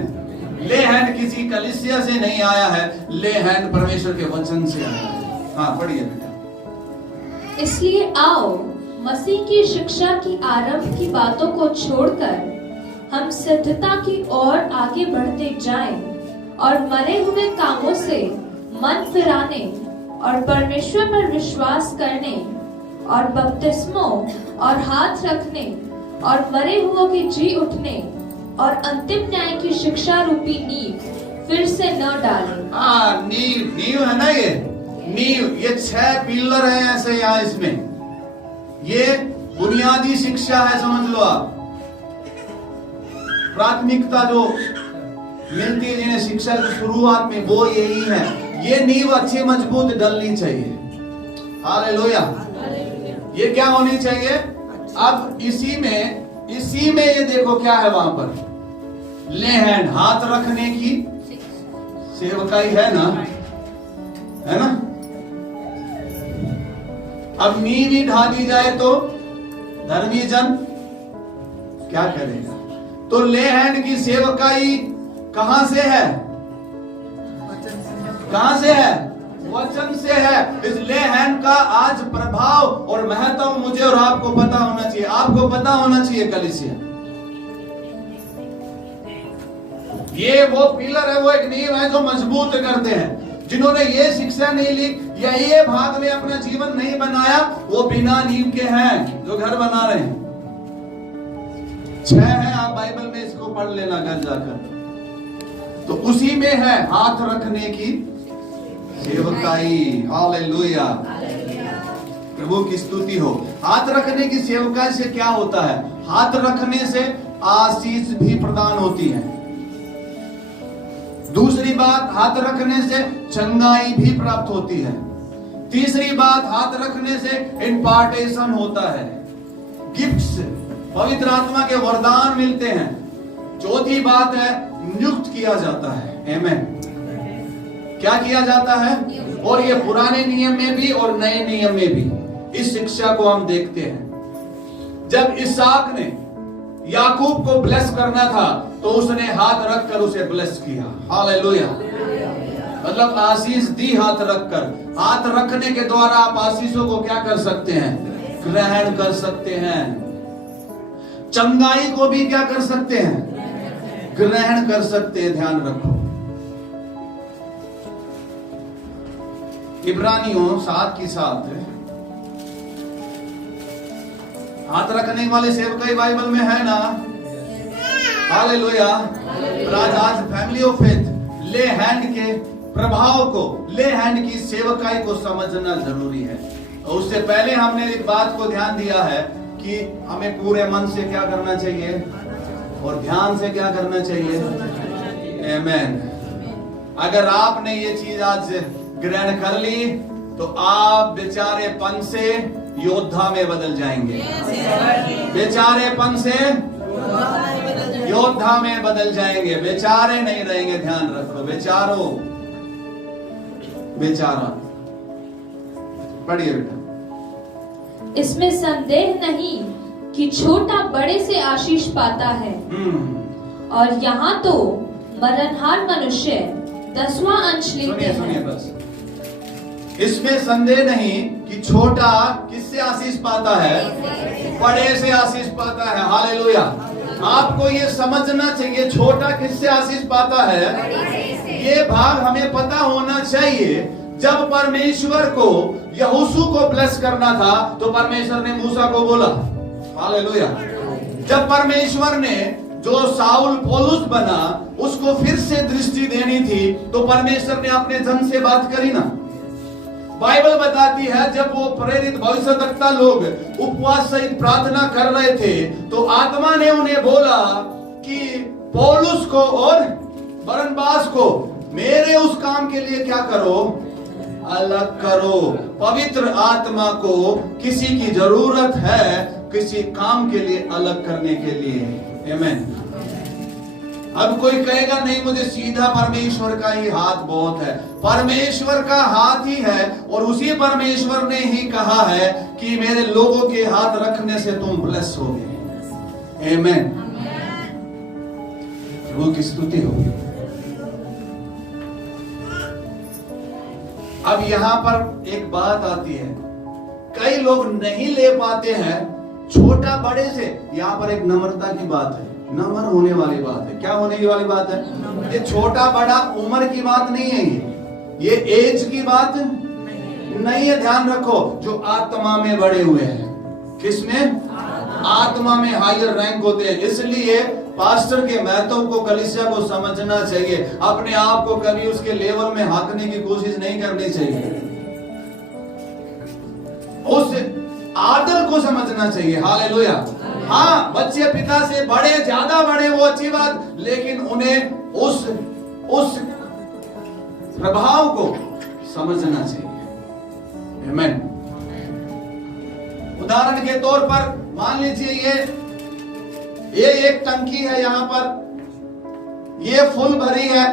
ले हैंड किसी कलीसिया से नहीं आया है, ले हैंड परमेश्वर के वचन से आया है। हाँ, पढ़िए बेटा। इसलिए आओ मसीह की शिक्षा की आरंभ की बातों को छोड़कर हम सिद्धता की ओर आगे बढ़ते जाएं और मरे हुए कामों से मन फिराने और परमेश्वर पर विश्वास करने और बपतिस्मों और हाथ रखने और मरे हुओं के जी उठने और अंतिम न्याय की शिक्षा रूपी नींव फिर से न डालें। हाँ, नींव है ना, ये नींव, ये 6 पिलर हैं ऐसे यहाँ इसमें। ये बुनियादी शिक्षा है, समझ लो आप। प्राथमिकता जो मिलती है जिन्हें शिक्षा की शुरुआत में, वो यही है। ये नींव अच्छी मजबूत डलनी चाहिए। हालेलुया। ये क्या होनी चाहिए? अब इसी में ये देखो क्या है वहां पर, ले हैंड, हाथ रखने की सेवकाई है ना, है ना। अब नींव ही ढा दी जाए तो धर्मी जन क्या करेगा? तो ले हैंड की सेवकाई कहां से है? कहां से है? वचन से है। इस ले हैंड का आज प्रभाव और महत्व मुझे और आपको पता होना चाहिए। आपको पता होना चाहिए कलीसिया, ये वो पिलर है, वो एक नींव है जो मजबूत करते हैं। जिन्होंने ये शिक्षा नहीं ली या ये भाग में अपना जीवन नहीं बनाया, वो बिना नींव के हैं जो घर बना रहे हैं। 6 है, आप बाइबल में इसको पढ़ लेना घर जाकर। तो उसी में है हाथ रखने की सेवकाई। हालेलुया, प्रभु की स्तुति हो। हाथ रखने की सेवकाई से क्या होता है? हाथ रखने से आशीष भी प्रदान होती है। दूसरी बात, हाथ रखने से चंगाई भी प्राप्त होती है। तीसरी बात, हाथ रखने से इम्पार्टेशन होता है, गिफ्ट्स, पवित्र आत्मा के वरदान मिलते हैं। चौथी बात है, नियुक्त किया जाता है। आमीन। क्या किया जाता है? और ये पुराने नियम में भी और नए नियम में भी इस शिक्षा को हम देखते हैं। जब इसहाक ने याकूब को ब्लेस करना था तो उसने हाथ रखकर उसे ब्लेस किया। हालेलुया, मतलब आशीष दी हाथ रखकर। हाथ रखने के द्वारा आप आशीषों को क्या कर सकते हैं? ग्रहण कर सकते हैं। चंगाई को भी क्या कर सकते हैं? ग्रहण कर सकते हैं। ध्यान रखो, इब्रानियों 7:7 हाथ रखने वाले सेवकाई बाइबल में है ना? हालेलुया। आज फैमिली ऑफ फेथ ले हैंड के प्रभाव को, ले हैंड की सेवकाई को समझना जरूरी है। और उससे पहले हमने एक बात को ध्यान दिया है कि हमें पूरे मन से क्या करना चाहिए और ध्यान से क्या करना चाहिए। आमीन। अगर आपने ये चीज आज ग्रहण कर ली तो आप बेचारेपन से योद्धा में बदल जाएंगे। बेचारेपन से योद्धा में बदल जाएंगे। बेचारे नहीं रहेंगे। ध्यान रखो, बेचारो, बेचारा। पढ़िए बेटा। इसमें संदेह नहीं कि छोटा बड़े से आशीष पाता है, और यहाँ तो मरणहार मनुष्य 10वां अंश लेते हैं। सुनिए बस, इसमें संदेह नहीं कि छोटा किससे आशीष पाता है? बड़े से आशीष पाता है। हालेलुया। आपको ये समझना चाहिए, छोटा किससे आशीष पाता है। ये भाग हमें पता होना चाहिए। जब परमेश्वर को यहोशू को ब्लेस करना था तो परमेश्वर ने मूसा को बोला। हालेलुया। जब परमेश्वर ने जो साउल पौलुस बना उसको फिर से दृष्टि देनी थी तो परमेश्वर ने अपने जन से बात करी ना। बाइबल बताती है जब वो प्रेरित भविष्यवक्ता लोग उपवास सहित प्रार्थना कर रहे थे तो आत्मा ने उन्हें बोला कि पौलुस को और बरनबास को मेरे उस काम के लिए क्या करो? अलग करो। पवित्र आत्मा को किसी की जरूरत है किसी काम के लिए अलग करने के लिए। आमीन। अब कोई कहेगा नहीं मुझे सीधा परमेश्वर का ही हाथ बहुत है। परमेश्वर का हाथ ही है और उसी परमेश्वर ने ही कहा है कि मेरे लोगों के हाथ रखने से तुम ब्लेस होगे। आमीन। प्रभु की स्तुति हो। अब यहां पर एक बात आती है, कई लोग नहीं ले पाते हैं छोटा बड़े से। यहां पर एक नम्रता की बात है, नम्र होने वाली बात है। क्या होने की वाली बात है? ये छोटा बड़ा उम्र की बात नहीं है, ये एज की बात नहीं है। ध्यान रखो, जो आत्मा में बड़े हुए हैं। किसमें? आत्मा में हायर रैंक होते हैं। इसलिए पास्टर के महत्व को कलीसिया को समझना चाहिए। अपने आप को कभी उसके लेवल में हाकने की कोशिश नहीं करनी चाहिए। उस आदर को समझना चाहिए। हालेलुया। हाँ, बच्चे पिता से बड़े, ज्यादा बड़े, वो अच्छी बात, लेकिन उन्हें उस प्रभाव को समझना चाहिए। आमीन। उदाहरण के तौर पर मान लीजिए ये एक टंकी है, यहां पर ये फुल भरी है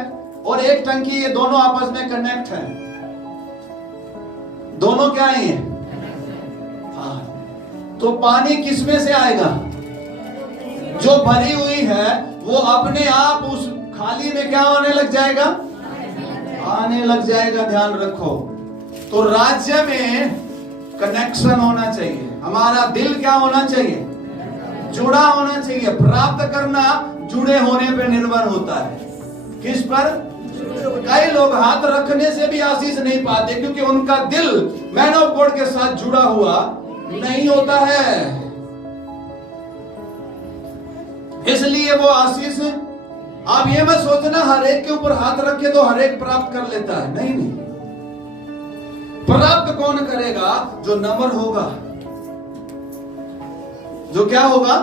और एक टंकी, ये दोनों आपस में कनेक्ट है। दोनों क्या है? तो पानी किसमें से आएगा? जो भरी हुई है वो अपने आप उस खाली में क्या होने लग जाएगा? आने लग जाएगा। ध्यान रखो। तो राज्य में कनेक्शन होना चाहिए। हमारा दिल क्या होना चाहिए? जुड़ा होना चाहिए। प्राप्त करना जुड़े होने पे निर्भर होता है। किस पर? कई लोग हाथ रखने से भी आशीष नहीं पाते क्योंकि उनका दिल मैन ऑफ गॉड के साथ जुड़ा हुआ नहीं होता है, इसलिए वो आशीष। आप ये मत सोचना हर एक के ऊपर हाथ रखे तो हर एक प्राप्त कर लेता है। नहीं नहीं, प्राप्त कौन करेगा? जो नम्र होगा। जो क्या होगा?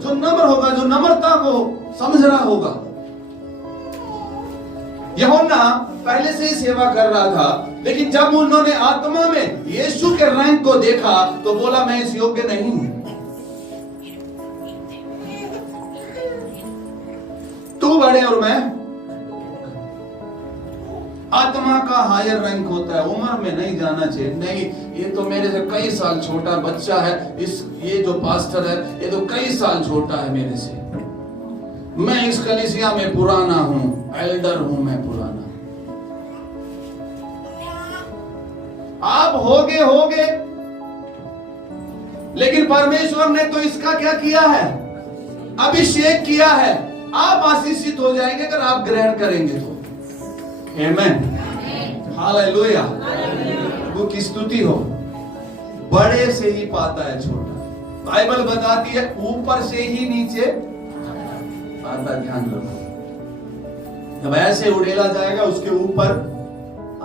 जो नम्र होगा, जो नम्रता को समझ रहा होगा। यूहन्ना पहले से ही सेवा कर रहा था, लेकिन जब उन्होंने आत्मा में यीशु के रंग को देखा तो बोला मैं इस योग्य नहीं हूं। तू बड़े और मैं। आत्मा का हायर रैंक होता है। उम्र में नहीं जाना चाहिए। नहीं, ये तो मेरे से कई साल छोटा बच्चा है, ये जो पास्टर है ये तो कई साल छोटा है मेरे से। मैं इस कलीसिया में पुराना हूं, एल्डर हूं मैं, पुराना। आप होगे, लेकिन परमेश्वर ने तो इसका क्या किया है? अभिषेक किया है। आप आशीषित हो जाएंगे अगर आप ग्रहण करेंगे तो। आमेन, हालेलुया। वो की स्तुति हो। बड़े से ही पाता है छोटा। बाइबल बताती है ऊपर से ही नीचे आता। ध्यान रखो, जब ऐसे उड़ेला जाएगा उसके ऊपर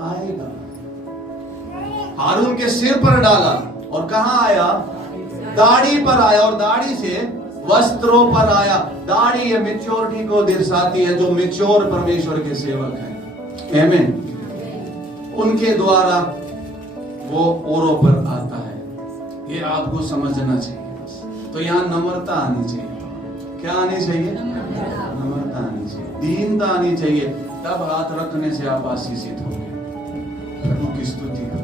आएगा। हारून के सिर पर डाला और कहां आया? दाढ़ी पर आया और दाढ़ी से वस्त्रों पर आया। दाढ़ी ये मैच्योरिटी को दर्शाती है, जो मैच्योर परमेश्वर के सेवक हैं। आमीन। उनके द्वारा वो औरों पर आता है। ये आपको समझना चाहिए। तो यहाँ नम्रता आनी चाहिए। क्या आनी चाहिए? नम्रता आनी चाहिए, दीनता आनी चाहिए। तब हाथ रखने से आप आशीषित होंगे। प्रभु की स्तुति हो,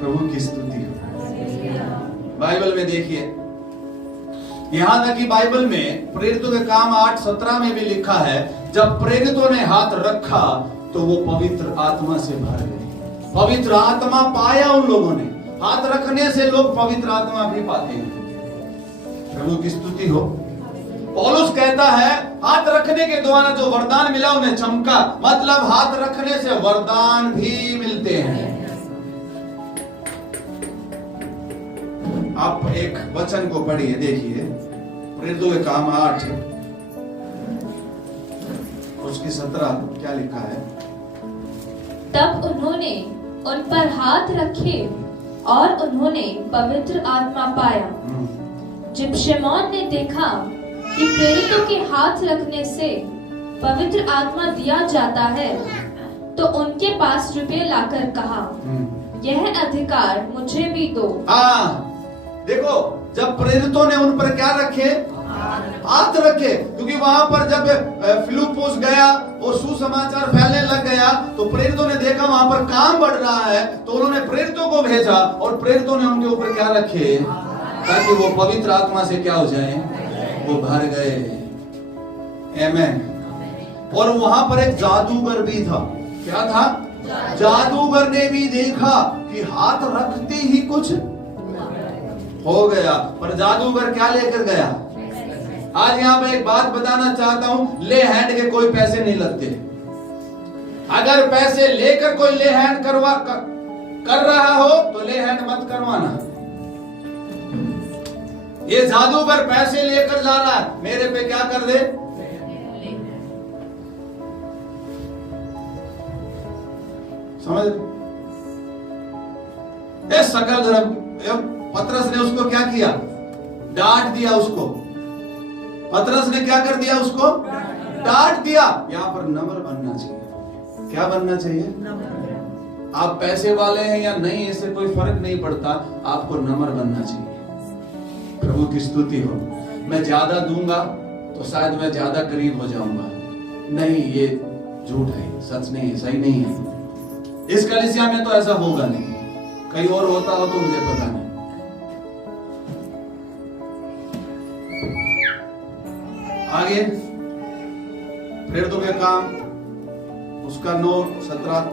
प्रभु की स्तुति हो। बाइबल में देखिए, यहां तक कि बाइबल में प्रेरितों के काम 8:17 में भी लिखा है, जब प्रेरितों ने हाथ रखा तो वो पवित्र आत्मा से भर गए। पवित्र आत्मा पाया उन लोगों ने। हाथ रखने से लोग पवित्र आत्मा भी पाते हैं। प्रभु की स्तुति हो। पौलुस कहता है हाथ रखने के द्वारा जो वरदान मिला उन्हें चमका। मतलब हाथ रखने से वरदान भी मिलते हैं। आप एक वचन को पढ़िए, देखिए प्रेरितों के काम 8 उसकी 17 क्या लिखा है? तब उन्होंने उन पर हाथ रखे और उन्होंने पवित्र आत्मा पाया। जब शमौन ने देखा कि प्रेरितों के हाथ रखने से पवित्र आत्मा दिया जाता है, तो उनके पास रुपये लाकर कहा, यह अधिकार मुझे भी दो। देखो, जब प्रेरितों ने उन पर क्या रखे? हाथ रखे। क्योंकि वहां पर जब फिलिप्पुस गया और सुसमाचार फैलने लग गया तो प्रेरितों ने देखा वहां पर काम बढ़ रहा है, तो उन्होंने प्रेरितों को भेजा और प्रेरितों ने उनके ऊपर क्या रखे? ताकि वो पवित्र आत्मा से क्या हो जाए? वो भर गए। आमेन। और वहां पर एक जादूगर भी था। क्या था? जादूगर ने भी देखा कि हाथ रखते ही कुछ हो गया, पर जादूगर क्या लेकर गया? आज यहाँ पे एक बात बताना चाहता हूं, ले हैंड के कोई पैसे नहीं लगते। अगर पैसे लेकर कोई ले हैंड कर रहा हो तो ले हैंड मत करवाना। ये जादूगर पैसे लेकर जा रहा है, मेरे पे क्या कर दे? समझ? सकल धर्म पतरस ने उसको क्या किया? डांट दिया उसको। पतरस ने क्या कर दिया? उसको डांट दिया। यहाँ पर नम्र बनना चाहिए। क्या बनना चाहिए? आप पैसे वाले हैं या नहीं, इससे कोई फर्क नहीं पड़ता, आपको नम्र बनना चाहिए। प्रभु की स्तुति हो। मैं ज्यादा दूंगा तो शायद मैं ज्यादा करीब हो जाऊंगा। नहीं, ये झूठ है, सच नहीं है, सही नहीं है। इस कलीसिया में तो ऐसा होगा नहीं। कहीं और होता हो तो मुझे पता नहीं। आगे प्रेरितों के काम उसका 9:17।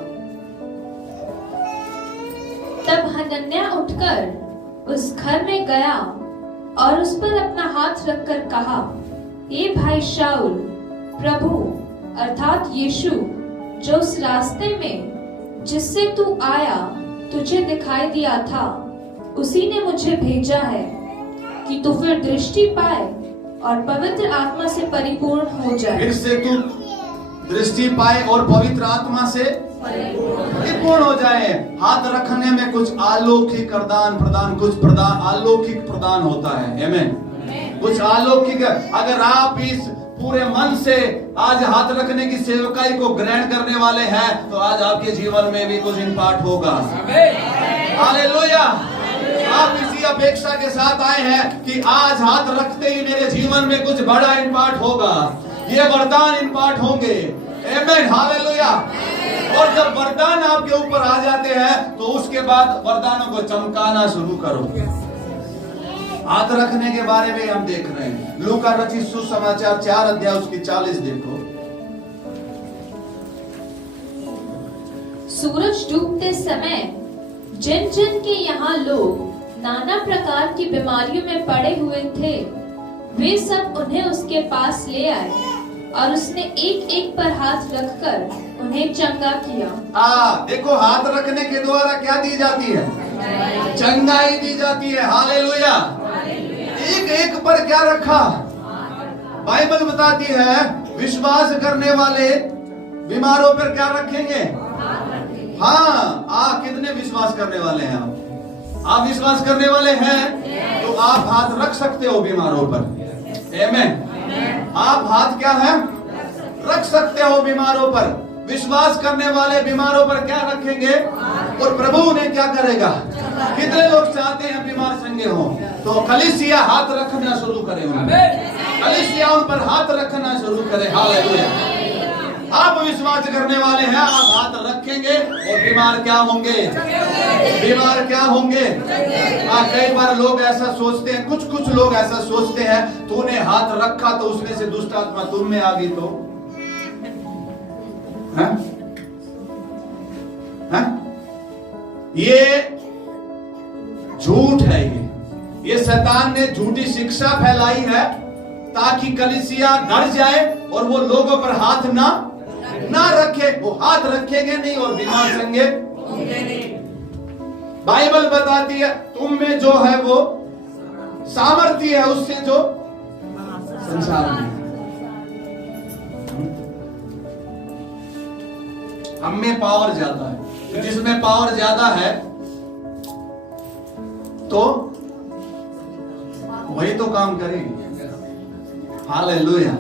तब हनन्याह उठकर उस घर में गया और उस पर अपना हाथ रखकर कहा, ये भाई शाऊल, प्रभु अर्थात यीशु जो उस रास्ते में जिससे तू आया तुझे दिखाई दिया था, उसी ने मुझे भेजा है कि तू फिर दृष्टि पाए और पवित्र आत्मा से परिपूर्ण हो जाए। फिर से तू दृष्टि पाए और पवित्र आत्मा से परिपूर्ण हो जाए। हाथ रखने में कुछ अलौकिक प्रदान कुछ अलौकिक प्रदान होता है। आमीन। कुछ अलौकिक, अगर आप इस पूरे मन से आज हाथ रखने की सेवकाई को ग्रहण करने वाले हैं तो आज आपके जीवन में भी कुछ इम्पैक्ट होगा। हालेलुया। आप इसी अपेक्षा के साथ आए हैं कि आज हाथ रखते ही मेरे जीवन में कुछ बड़ा इम्पैक्ट होगा, ये वरदान इम्पैक्ट होंगे। आमीन। हालेलुया। और जब वरदान आपके ऊपर आ जाते हैं तो उसके बाद वरदानों को चमकाना शुरू करो। हाथ रखने के बारे में हम देख रहे हैं। लूका रचित सुसमाचार 4 अध्याय उसकी 40 देखो। सूरज डूबते समय जिन जिन के यहाँ लोग नाना प्रकार की बीमारियों में पड़े हुए थे, वे सब उन्हें उसके पास ले आए और उसने एक एक पर हाथ रखकर उन्हें चंगा किया। देखो, हाथ रखने के द्वारा क्या दी जाती है? चंगाई दी जाती है। हालेलुया। एक एक पर क्या रखा? बाइबल बताती है विश्वास करने वाले बीमारों पर क्या रखेंगे? हाँ, कितने विश्वास करने वाले हैं आप विश्वास करने वाले हैं तो आप हाथ रख सकते हो बीमारों पर। आमीन। आप हाथ क्या है? रख सकते हो बीमारों पर। विश्वास करने वाले बीमारों पर क्या रखेंगे और प्रभु उन्हें क्या करेगा? कितने लोग चाहते हैं बीमार चंगे हो? तो कलीसिया हाथ रखना शुरू करे, कलीसिया उन पर हाथ रखना शुरू करे। हालेलुया। आप विश्वास करने वाले हैं, आप हाथ रखेंगे और बीमार क्या होंगे? बीमार क्या होंगे? कई बार लोग ऐसा सोचते हैं, कुछ लोग ऐसा सोचते हैं, तूने हाथ रखा तो उसमें से दुष्ट आत्मा तुम में आ गई तो है? ये झूठ है। ये शैतान ने झूठी शिक्षा फैलाई है ताकि कलीसिया डर जाए और वो लोगों पर हाथ ना रखे। वो हाथ रखेंगे नहीं और बीमार चंगे। बाइबल बताती है तुम में जो है वो सामर्थ्य है उससे जो संसार में। हम में पावर ज्यादा है। जिसमें पावर ज्यादा है तो वही तो काम करेगी। हालेलुया।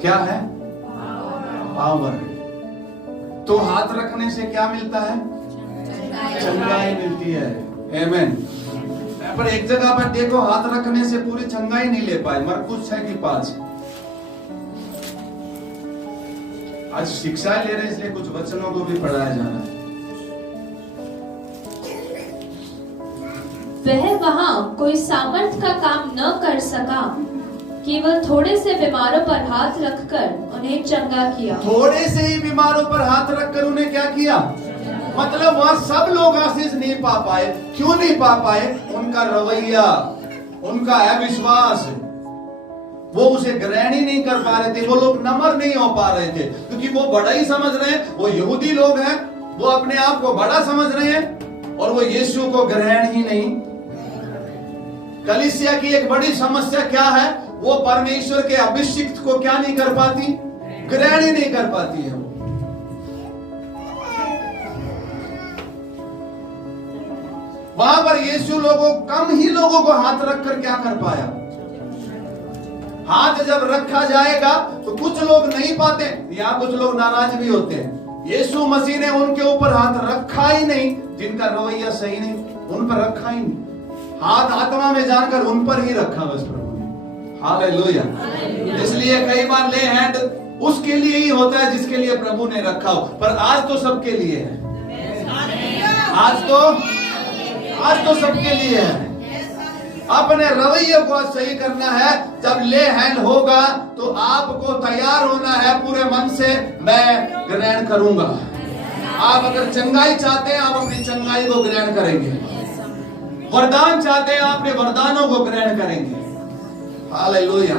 क्या है? पावर। तो हाथ रखने से क्या मिलता है? चंगाई मिलती है। आमीन। पर एक जगह पर देखो, हाथ रखने से पूरी चंगाई नहीं ले पाए। मरकुस 6:5। आज शिक्षा ले रहे हैं इसलिए कुछ वचनों को भी पढ़ाया जा रहा है। वह वहां कोई सामर्थ का काम न कर सका, केवल थोड़े से बीमारों पर हाथ रखकर उन्हें चंगा किया। थोड़े से ही बीमारों पर हाथ रखकर उन्हें क्या किया? मतलब वहां सब लोग आशीष नहीं पा पाए। क्यों नहीं पा पाए? उनका रवैया, उनका अविश्वास, वो उसे ग्रहण ही नहीं कर पा रहे थे। वो लोग नम्र नहीं हो पा रहे थे क्योंकि वो बड़ा ही समझ रहे हैं। वो यहूदी लोग हैं, वो अपने आप को बड़ा समझ रहे हैं और वो यीशु को ग्रहण ही नहीं। कलीसिया की एक बड़ी समस्या क्या है? वो परमेश्वर के अभिषिक्त को क्या नहीं कर पाती? ग्रहण ही नहीं कर पाती है। वहां पर यीशु कम ही लोगों को हाथ रखकर क्या कर पाया? हाथ जब रखा जाएगा तो कुछ लोग नहीं पाते, या कुछ लोग नाराज भी होते हैं। यीशु मसीह ने उनके ऊपर हाथ रखा ही नहीं जिनका रवैया सही नहीं, उन पर रखा ही नहीं। हाथ आत्मा में जानकर उन पर ही रखा बस प्रभु ने। हालेलुया। इसलिए कई बार ले हैंड उसके लिए ही होता है जिसके लिए प्रभु ने रखा हो, पर आज तो सबके लिए है। आज तो सबके लिए है। अपने रवैये को सही करना है। जब ले हैंड होगा तो आपको तैयार होना है पूरे मन से, मैं ग्रहण करूंगा। आप अगर चंगाई चाहते हैं, आप अपनी चंगाई को ग्रहण करेंगे। वरदान चाहते हैं, आप अपने वरदानों को ग्रहण करेंगे। हालेलुया।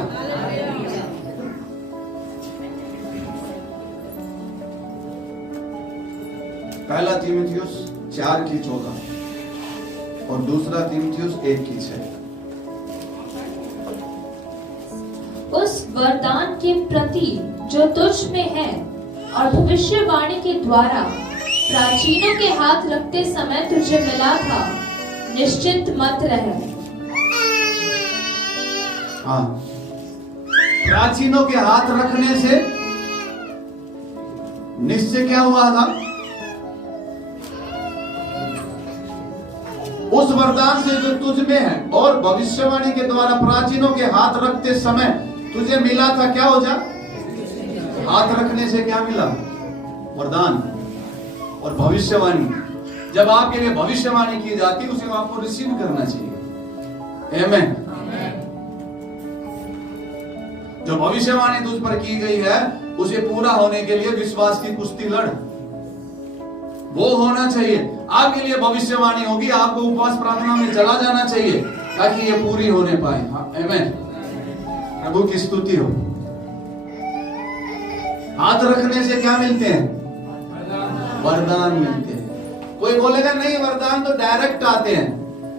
पहला तीमुथियुस 4:14 और दूसरा तीमुथियुस 1:6। उस वरदान के प्रति जो तुझ में है और भविष्यवाणी के द्वारा प्राचीनों के हाथ रखते समय तुझे मिला था, निश्चिंत मत रह। हाँ, प्राचीनों के हाथ रखने से निश्चय क्या हुआ था? उस वरदान से जो तुझ में है और भविष्यवाणी के द्वारा प्राचीनों के हाथ रखते समय तुझे मिला था, क्या हो जा? हाथ रखने से क्या मिला? वरदान और भविष्यवाणी। जब आपके लिए भविष्यवाणी की जाती है, उसे आपको रिसीव करना चाहिए। आमीन। जो भविष्यवाणी तुझ पर की गई है, उसे पूरा होने के लिए विश्वास की कुश्ती लड़, वो होना चाहिए। आपके लिए भविष्यवाणी होगी, आपको उपवास प्रार्थना में चला जाना चाहिए ताकि ये पूरी होने पाए। आमीन। प्रभु की स्तुति हो। हाथ रखने से क्या मिलते हैं? वरदान मिलते हैं। कोई बोलेगा नहीं, वरदान तो डायरेक्ट आते हैं।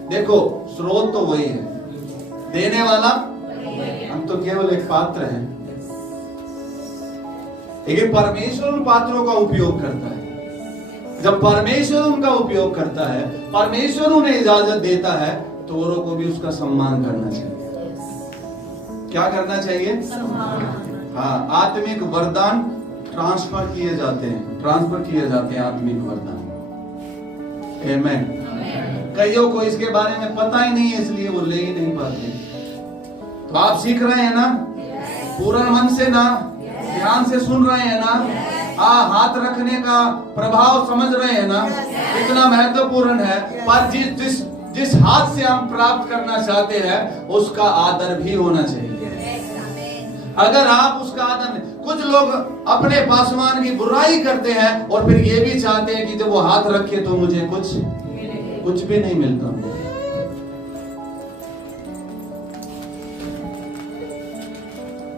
देखो, स्रोत तो वही है, देने वाला हम तो केवल एक पात्र हैं, लेकिन परमेश्वर उन पात्रों का उपयोग करता है। जब परमेश्वर उनका उपयोग करता है, परमेश्वर उन्हें इजाजत देता है, तो औरों को भी उसका सम्मान करना चाहिए। क्या करना चाहिए? हाँ, आत्मिक वरदान ट्रांसफर किए जाते हैं आत्मिक वरदान। आमीन। कईयों को इसके बारे में पता ही नहीं है, इसलिए वो ले ही नहीं पाते। तो आप सीख रहे हैं ना? पूर्ण मन से ना, ध्यान से सुन रहे हैं ना? हाथ रखने का प्रभाव समझ रहे हैं ना? इतना महत्वपूर्ण है। पर जिस हाथ से हम प्राप्त करना चाहते हैं, उसका आदर भी होना चाहिए। अगर आप उसका आदर, कुछ लोग अपने पासवान की बुराई करते हैं और फिर ये भी चाहते हैं कि जब वो हाथ रखे तो मुझे कुछ भी नहीं मिलता।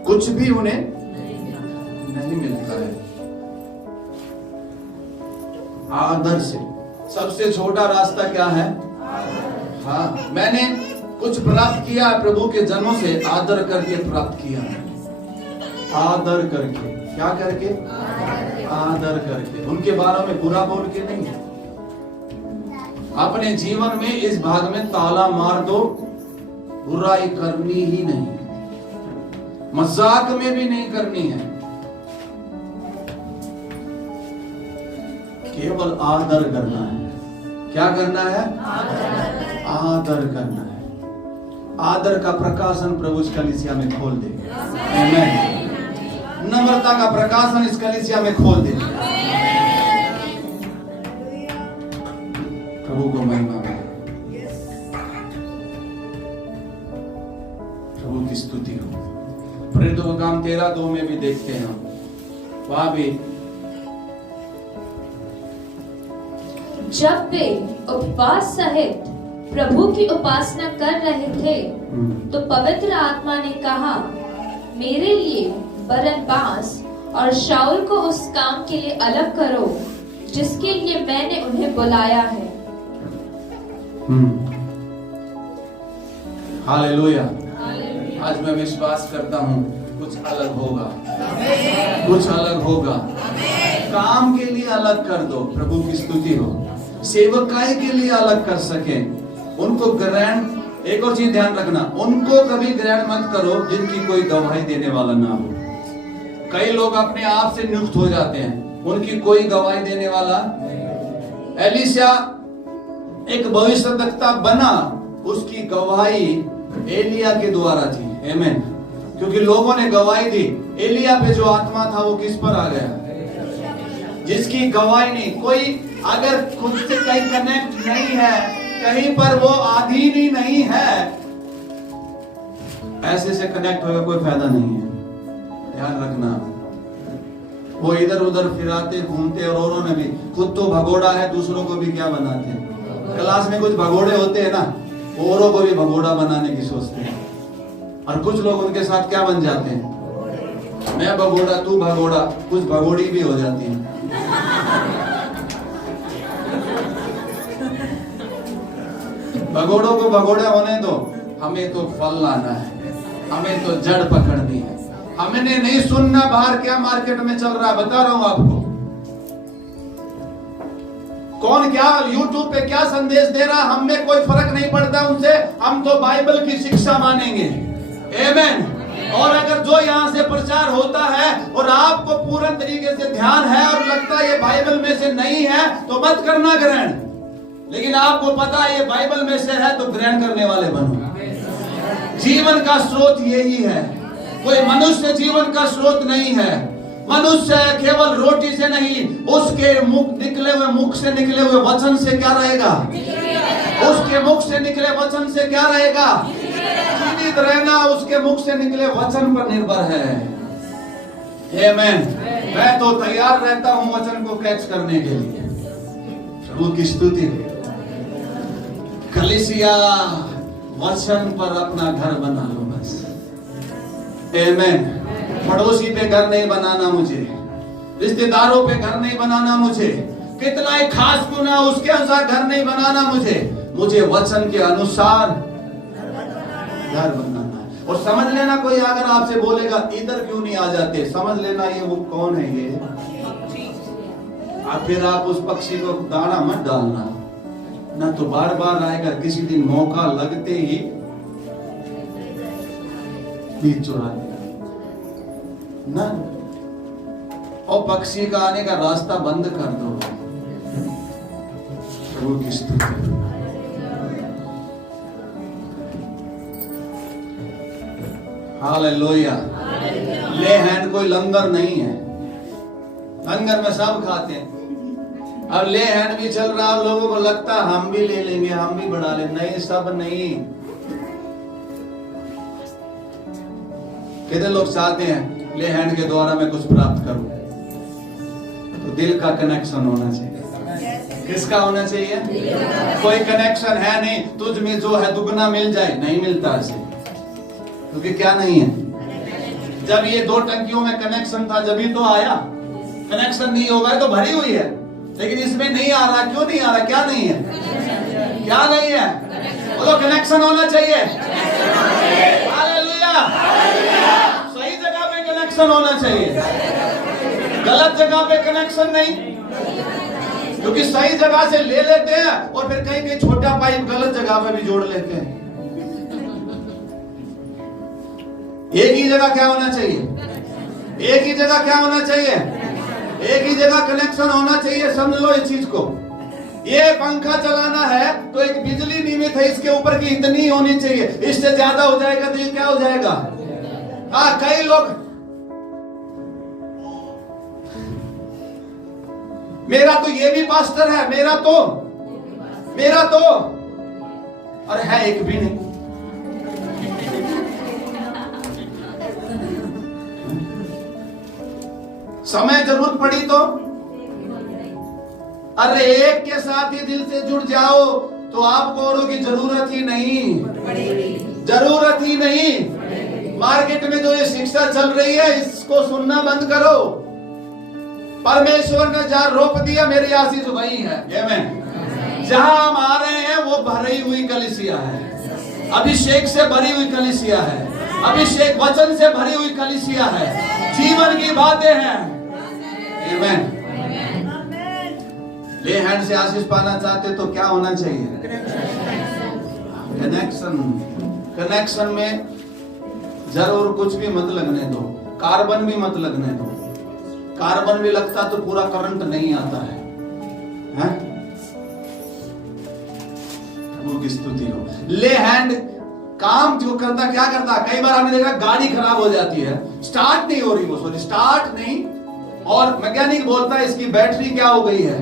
कुछ भी उन्हें नहीं मिलता है। आदर से सबसे छोटा रास्ता क्या है? हाँ, मैंने कुछ प्राप्त किया प्रभु के जनों से, आदर करके प्राप्त किया। आदर करके, क्या करके? आदर करके, उनके बारे में बुरा बोल के नहीं। अपने जीवन में इस भाग में ताला मार दो, बुराई करनी ही नहीं, मजाक में भी नहीं करनी है, केवल आदर करना है। क्या करना है? आदर करना है। आदर का प्रकाशन प्रभु इस कलीसिया में खोल दे। आमीन। नम्रता का प्रकाशन इस कलीसिया में खोल दे। प्रभु को महिमा मिले। प्रभु की स्तुति हो। प्रेरितों का काम 13:2 में भी देखते हैं हम, वहां भी जब वे उपवास सहित प्रभु की उपासना कर रहे थे, तो पवित्र आत्मा ने कहा, मेरे लिए बरनबास और शाऊल को उस काम के लिए अलग करो जिसके लिए मैंने उन्हें बुलाया है। हालेलुया। आज मैं विश्वास करता हूँ कुछ अलग होगा, कुछ अलग होगा। काम के लिए अलग कर दो, प्रभु की स्तुति हो। सेवकाई के लिए अलग कर सके, उनको ग्रहण। एक और चीज ध्यान रखना, उनको कभी ग्रहण मत करो जिनकी कोई गवाही देने वाला ना हो। कई लोग अपने आप से नियुक्त हो जाते हैं, उनकी कोई गवाही देने वाला। एलीशा एक भविष्यद्वक्ता बना, उसकी गवाही एलिया के द्वारा थी। आमीन। क्योंकि लोगों ने गवाही दी, एलिया पे जो आत्मा था वो किस पर आ गया? जिसकी गवाही नहीं। कोई अगर खुद से कहीं कनेक्ट नहीं है, कहीं पर वो अधीन ही नहीं है, ऐसे से कनेक्ट होगा कोई फायदा नहीं है, ध्यान रखना। वो इधर उधर फिराते घूमते, और उन्होंने भी खुद तो भगोड़ा है, दूसरों को भी क्या बनाते हैं। क्लास में कुछ भगोड़े होते हैं ना, औरों को भी भगोड़ा बनाने की सोचते हैं, और कुछ लोग उनके साथ क्या बन जाते हैं, मैं भगोड़ा तू भगोड़ा, कुछ भगोड़ी भी हो जाती है। भगोड़ों को भगोड़े होने दो, हमें तो फल लाना है, हमें तो जड़ पकड़नी है। हमने नहीं सुनना बाहर क्या मार्केट में चल रहा है, बता रहा हूं आपको। कौन क्या यूट्यूब पे क्या संदेश दे रहा, हमें कोई फर्क नहीं पड़ता उनसे। हम तो बाइबल की शिक्षा मानेंगे, आमीन। और अगर जो यहाँ से प्रचार होता है और आपको पूर्ण तरीके से ध्यान है और लगता है ये बाइबल में से नहीं है, तो मत करना ग्रहण। लेकिन आपको पता है ये बाइबल में से है, तो ग्रहण करने वाले बनो। जीवन का स्रोत यही है, कोई मनुष्य जीवन का स्रोत नहीं है। मनुष्य केवल रोटी से नहीं, उसके मुख से निकले हुए वचन से क्या रहेगा, उसके मुख से निकले वचन से क्या रहेगा, जीवित रहना उसके मुख से निकले वचन पर निर्भर है। आमीन। मैं तो तैयार रहता हूं वचन को कैच करने के लिए। प्रभु की स्तुति हो। कलीसिया वचन पर अपना घर बना लो बस, आमीन। पड़ोसी पे घर नहीं बनाना मुझे, रिश्तेदारों पे घर नहीं बनाना मुझे, कितना ही खास क्यों ना उसके अनुसार घर नहीं बनाना मुझे वचन के अनुसार घर बनाना है। और समझ लेना, कोई अगर आपसे बोलेगा इधर क्यों नहीं आ जाते, समझ लेना ये वो कौन है ये। फिर आप उस पक्षी को दाना मत डालना, ना तो बार बार आएगा, किसी दिन मौका लगते ही बीज चुरा लेगा ना। और पक्षी का आने का रास्ता बंद कर दो। प्रभु की स्तुति। हालेलुया। ले हैंड कोई लंगर नहीं है, लंगर में सब खाते हैं। अब ले हैंड भी चल रहा है, लोगों को लगता है हम भी ले लेंगे, हम भी बढ़ा ले। नहीं, सब नहीं। कितने लोग चाहते हैं ले हैंड के द्वारा मैं कुछ प्राप्त करूं, तो दिल का कनेक्शन होना चाहिए। किसका होना चाहिए? कोई कनेक्शन है नहीं, तुझ में जो है दुगना मिल जाए, नहीं मिलता ऐसे, क्योंकि क्या नहीं है। जब ये दो टंकियों में कनेक्शन था जब ही तो आया। कनेक्शन नहीं होगा तो भरी हुई है, लेकिन इसमें नहीं आ रहा। क्यों नहीं आ रहा? क्या नहीं है? क्या नहीं है? बोलो कनेक्शन होना चाहिए। हालेलुया। सही जगह पे कनेक्शन होना चाहिए, गलत जगह पे कनेक्शन नहीं। क्योंकि सही जगह से ले लेते हैं और फिर कहीं कहीं छोटा पाइप गलत जगह पे भी जोड़ लेते हैं। एक ही जगह क्या होना चाहिए? एक ही जगह क्या होना चाहिए? एक ही जगह कनेक्शन होना चाहिए। समझ लो इस चीज को। ये पंखा चलाना है तो एक बिजली नियमित है, इसके ऊपर की इतनी होनी चाहिए, इससे ज्यादा हो जाएगा तो ये क्या हो जाएगा? कई लोग मेरा तो ये भी पास्टर है, मेरा तो और है एक भी नहीं। समय जरूरत पड़ी तो, अरे एक के साथ ही दिल से जुड़ जाओ तो आपको औरों की जरूरत ही नहीं, जरूरत ही नहीं। मार्केट में जो ये शिक्षा चल रही है इसको सुनना बंद करो। परमेश्वर ने जहां रोक दिया मेरी आशीष वही है। आमीन। जहां हम आ रहे हैं वो भरी हुई कलीसिया है, अभिषेक से भरी हुई कलीसिया है, अभिषेक वचन से भरी हुई कलीसिया है, जीवन की बातें हैं। आमीन। ले हैंड से आशीष पाना चाहते तो क्या होना चाहिए? कनेक्शन। कनेक्शन में जरूर कुछ भी मत लगने दो, कार्बन भी मत लगने दो। कार्बन भी लगता तो पूरा करंट नहीं आता है, हैं? प्रभु की स्तुति हो। ले हैंड काम जो करता क्या करता, कई बार हमने देखा गाड़ी खराब हो जाती है, स्टार्ट नहीं हो रही, वो सॉरी स्टार्ट नहीं, और मैकेनिक बोलता है इसकी बैटरी क्या हो गई है,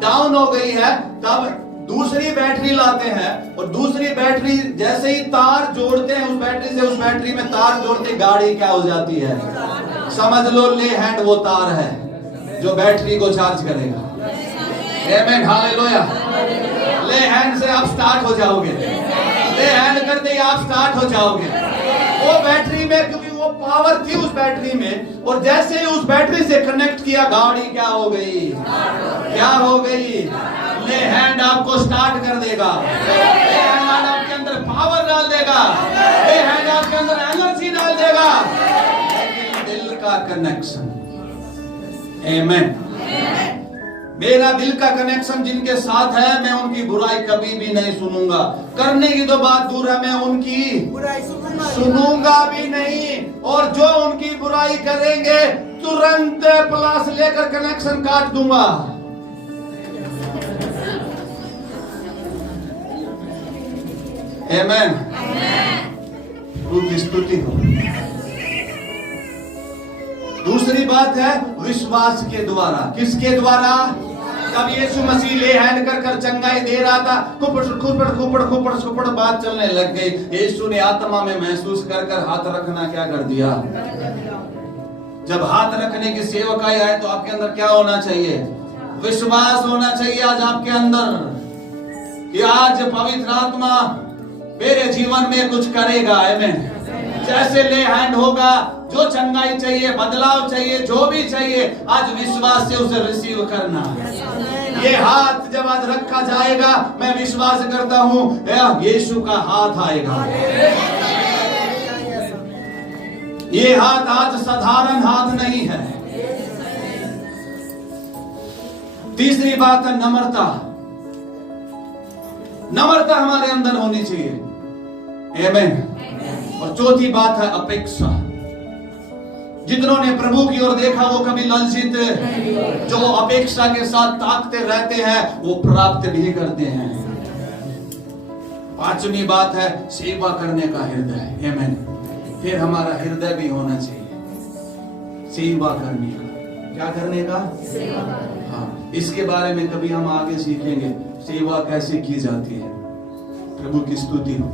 डाउन हो गई है। तब दूसरी बैटरी लाते हैं और दूसरी बैटरी जैसे ही तार जोड़ते हैं उस बैटरी से उस बैटरी में तार जोड़ते गाड़ी क्या हो जाती है? समझ लो ले हैंड वो तार है जो बैटरी को चार्ज करेगा। आमेन, हालेलुया। ले हैंड से आप स्टार्ट हो जाओगे, ले हैंड करते ही आप स्टार्ट हो जाओगे। वो बैटरी में, क्योंकि वो पावर थी उस बैटरी में, और जैसे ही उस बैटरी से कनेक्ट किया गाड़ी क्या हो गई? क्या हो गई? ले हैंड आपको स्टार्ट कर देगा, ले हैंड आपके अंदर पावर डाल देगा, ले हैंड आपके अंदर एनर्जी डाल देगा। दिल का कनेक्शन, आमेन। मेरा दिल का कनेक्शन जिनके साथ है मैं उनकी बुराई कभी भी नहीं सुनूंगा। करने की तो बात दूर है, मैं उनकी सुनूंगा भी नहीं, और जो उनकी बुराई करेंगे तुरंत प्लस लेकर कनेक्शन काट दूंगा। आमेन। प्रभु की स्तुति हो। दूसरी बात है विश्वास के द्वारा। किसके द्वारा? जब यीशु मसीह ले हैंड कर चंगाई दे रहा था, खुपड़ बात चलने लग गई। यीशु ने आत्मा में महसूस कर हाथ रखना क्या कर दिया? जब हाथ रखने की सेवकाई आए तो आपके अंदर क्या होना चाहिए? विश्वास होना चाहिए आज आपके अंदर कि आज पवित्र आत्मा मेरे जीवन में कुछ करेगा। आमेन। जैसे ले हैंड होगा, जो चंगाई चाहिए, बदलाव चाहिए, जो भी चाहिए, आज विश्वास से उसे रिसीव करना। ये हाथ जब आज रखा जाएगा, मैं विश्वास करता हूं यीशु का हाथ आएगा। ये हाथ आज साधारण हाथ नहीं है। तीसरी बात है नम्रता। नम्रता हमारे अंदर होनी चाहिए। आमेन। और चौथी बात है अपेक्षा। जितनों ने प्रभु की ओर देखा वो कभी ललचित, जो अपेक्षा के साथ ताकते रहते हैं वो प्राप्त भी करते हैं। पांचवी बात है सेवा करने का हृदय। आमेन। फिर हमारा हृदय भी होना चाहिए सेवा करने का। क्या करने का? सेवा। हाँ, इसके बारे में कभी हम आगे सीखेंगे, सेवा कैसे की जाती है। प्रभु की स्तुति हो।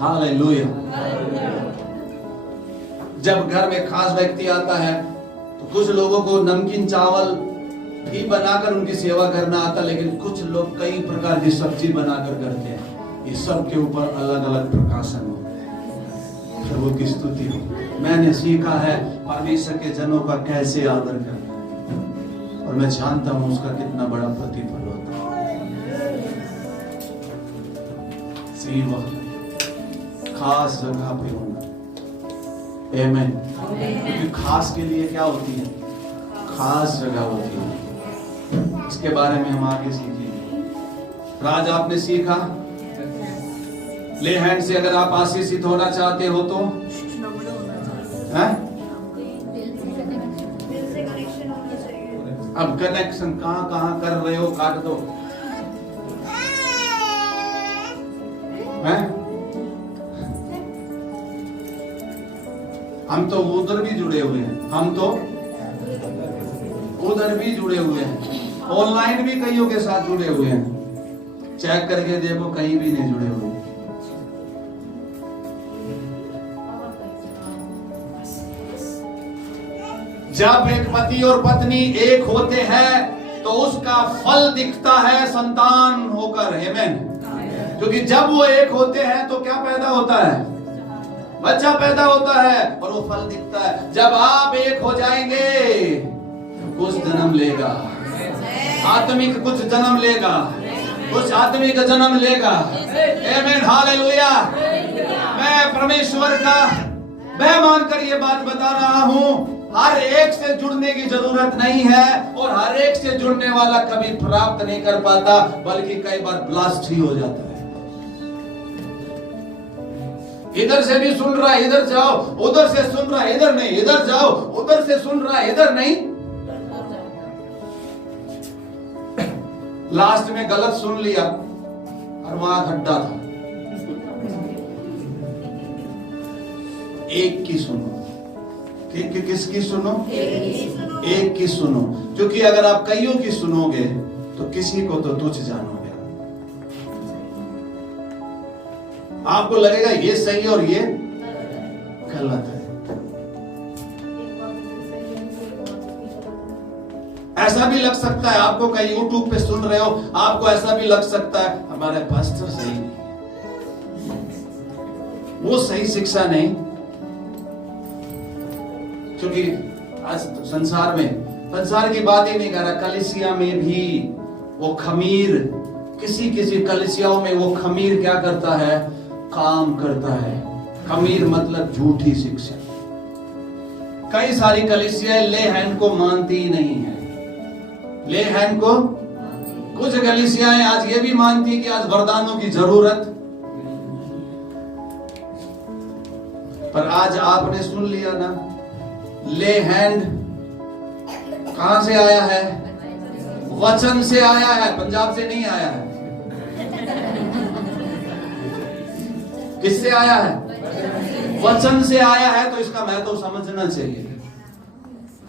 हालेलुया। जब घर में खास व्यक्ति आता है तो कुछ लोगों को नमकीन चावल भी बनाकर उनकी सेवा करना आता, लेकिन कुछ लोग कई प्रकार की सब्जी बनाकर करते हैं। ये सब के ऊपर अलग अलग प्रकाशन होता है। प्रभु की स्तुति हो। मैंने सीखा है परमेश्वर के जनों का कैसे आदर करना है, और मैं जानता हूं उसका कितना बड़ा प्रतिफल होता है। सेवा खास जगह पे होना। आमेन। क्योंकि खास के लिए क्या होती है? खास जगह होती है। इसके बारे में हम आगे सीखेंगे। आज आपने सीखा ले हैंड से अगर आप आशीषित होना चाहते हो तो है? अब कनेक्शन कहां कहां कर रहे हो काट दो। है? हम तो उधर भी जुड़े हुए हैं, हम तो उधर भी जुड़े हुए हैं, ऑनलाइन भी कईयों के साथ जुड़े हुए हैं। चेक करके देखो कहीं भी नहीं जुड़े हुए। जब एक पति और पत्नी एक होते हैं तो उसका फल दिखता है संतान होकर। आमेन। क्योंकि जब वो एक होते हैं तो क्या पैदा होता है? बच्चा पैदा होता है और वो फल दिखता है। जब आप एक हो जाएंगे कुछ जन्म लेगा, आत्मिक कुछ जन्म लेगा, कुछ आत्मिक जन्म लेगा। आमीन, हालेलुया। मैं परमेश्वर का मैं मानकर ये बात बता रहा हूं, हर एक से जुड़ने की जरूरत नहीं है, और हर एक से जुड़ने वाला कभी प्राप्त नहीं कर पाता, बल्कि कई बार ब्लास्ट ही हो जाता है। इधर से भी सुन रहा है इधर जाओ, उधर से सुन रहा है इधर नहीं, इधर जाओ, उधर से सुन रहा है इधर नहीं। लास्ट में गलत सुन लिया और वहां खड्डा था। एक की सुनो। किसकी सुनो? एक की सुनो। क्योंकि अगर आप कईयों की सुनोगे तो किसी को तो तुच्छ जानोगे। आपको लगेगा ये सही और ये गलत है। ऐसा भी लग सकता है, आपको कहीं YouTube पे सुन रहे हो, आपको ऐसा भी लग सकता है हमारे पास्टर सही नहीं, वो सही शिक्षा नहीं। क्योंकि आज संसार की बात ही नहीं कर रहा, कलीसिया में भी वो खमीर, किसी कलीसियाओं में वो खमीर क्या करता है, काम करता है। खमीर मतलब झूठी शिक्षा। कई सारी कलीसियाएं ले हैंड को मानती ही नहीं है। ले हैंड को कुछ कलीसियाएं आज ये भी मानती कि आज वरदानों की जरूरत, पर आज आपने सुन लिया ना, ले हैंड कहां से आया है? वचन से आया है, पंजाब से नहीं आया है। किससे आया है? वचन से आया है, तो इसका महत्व समझना चाहिए।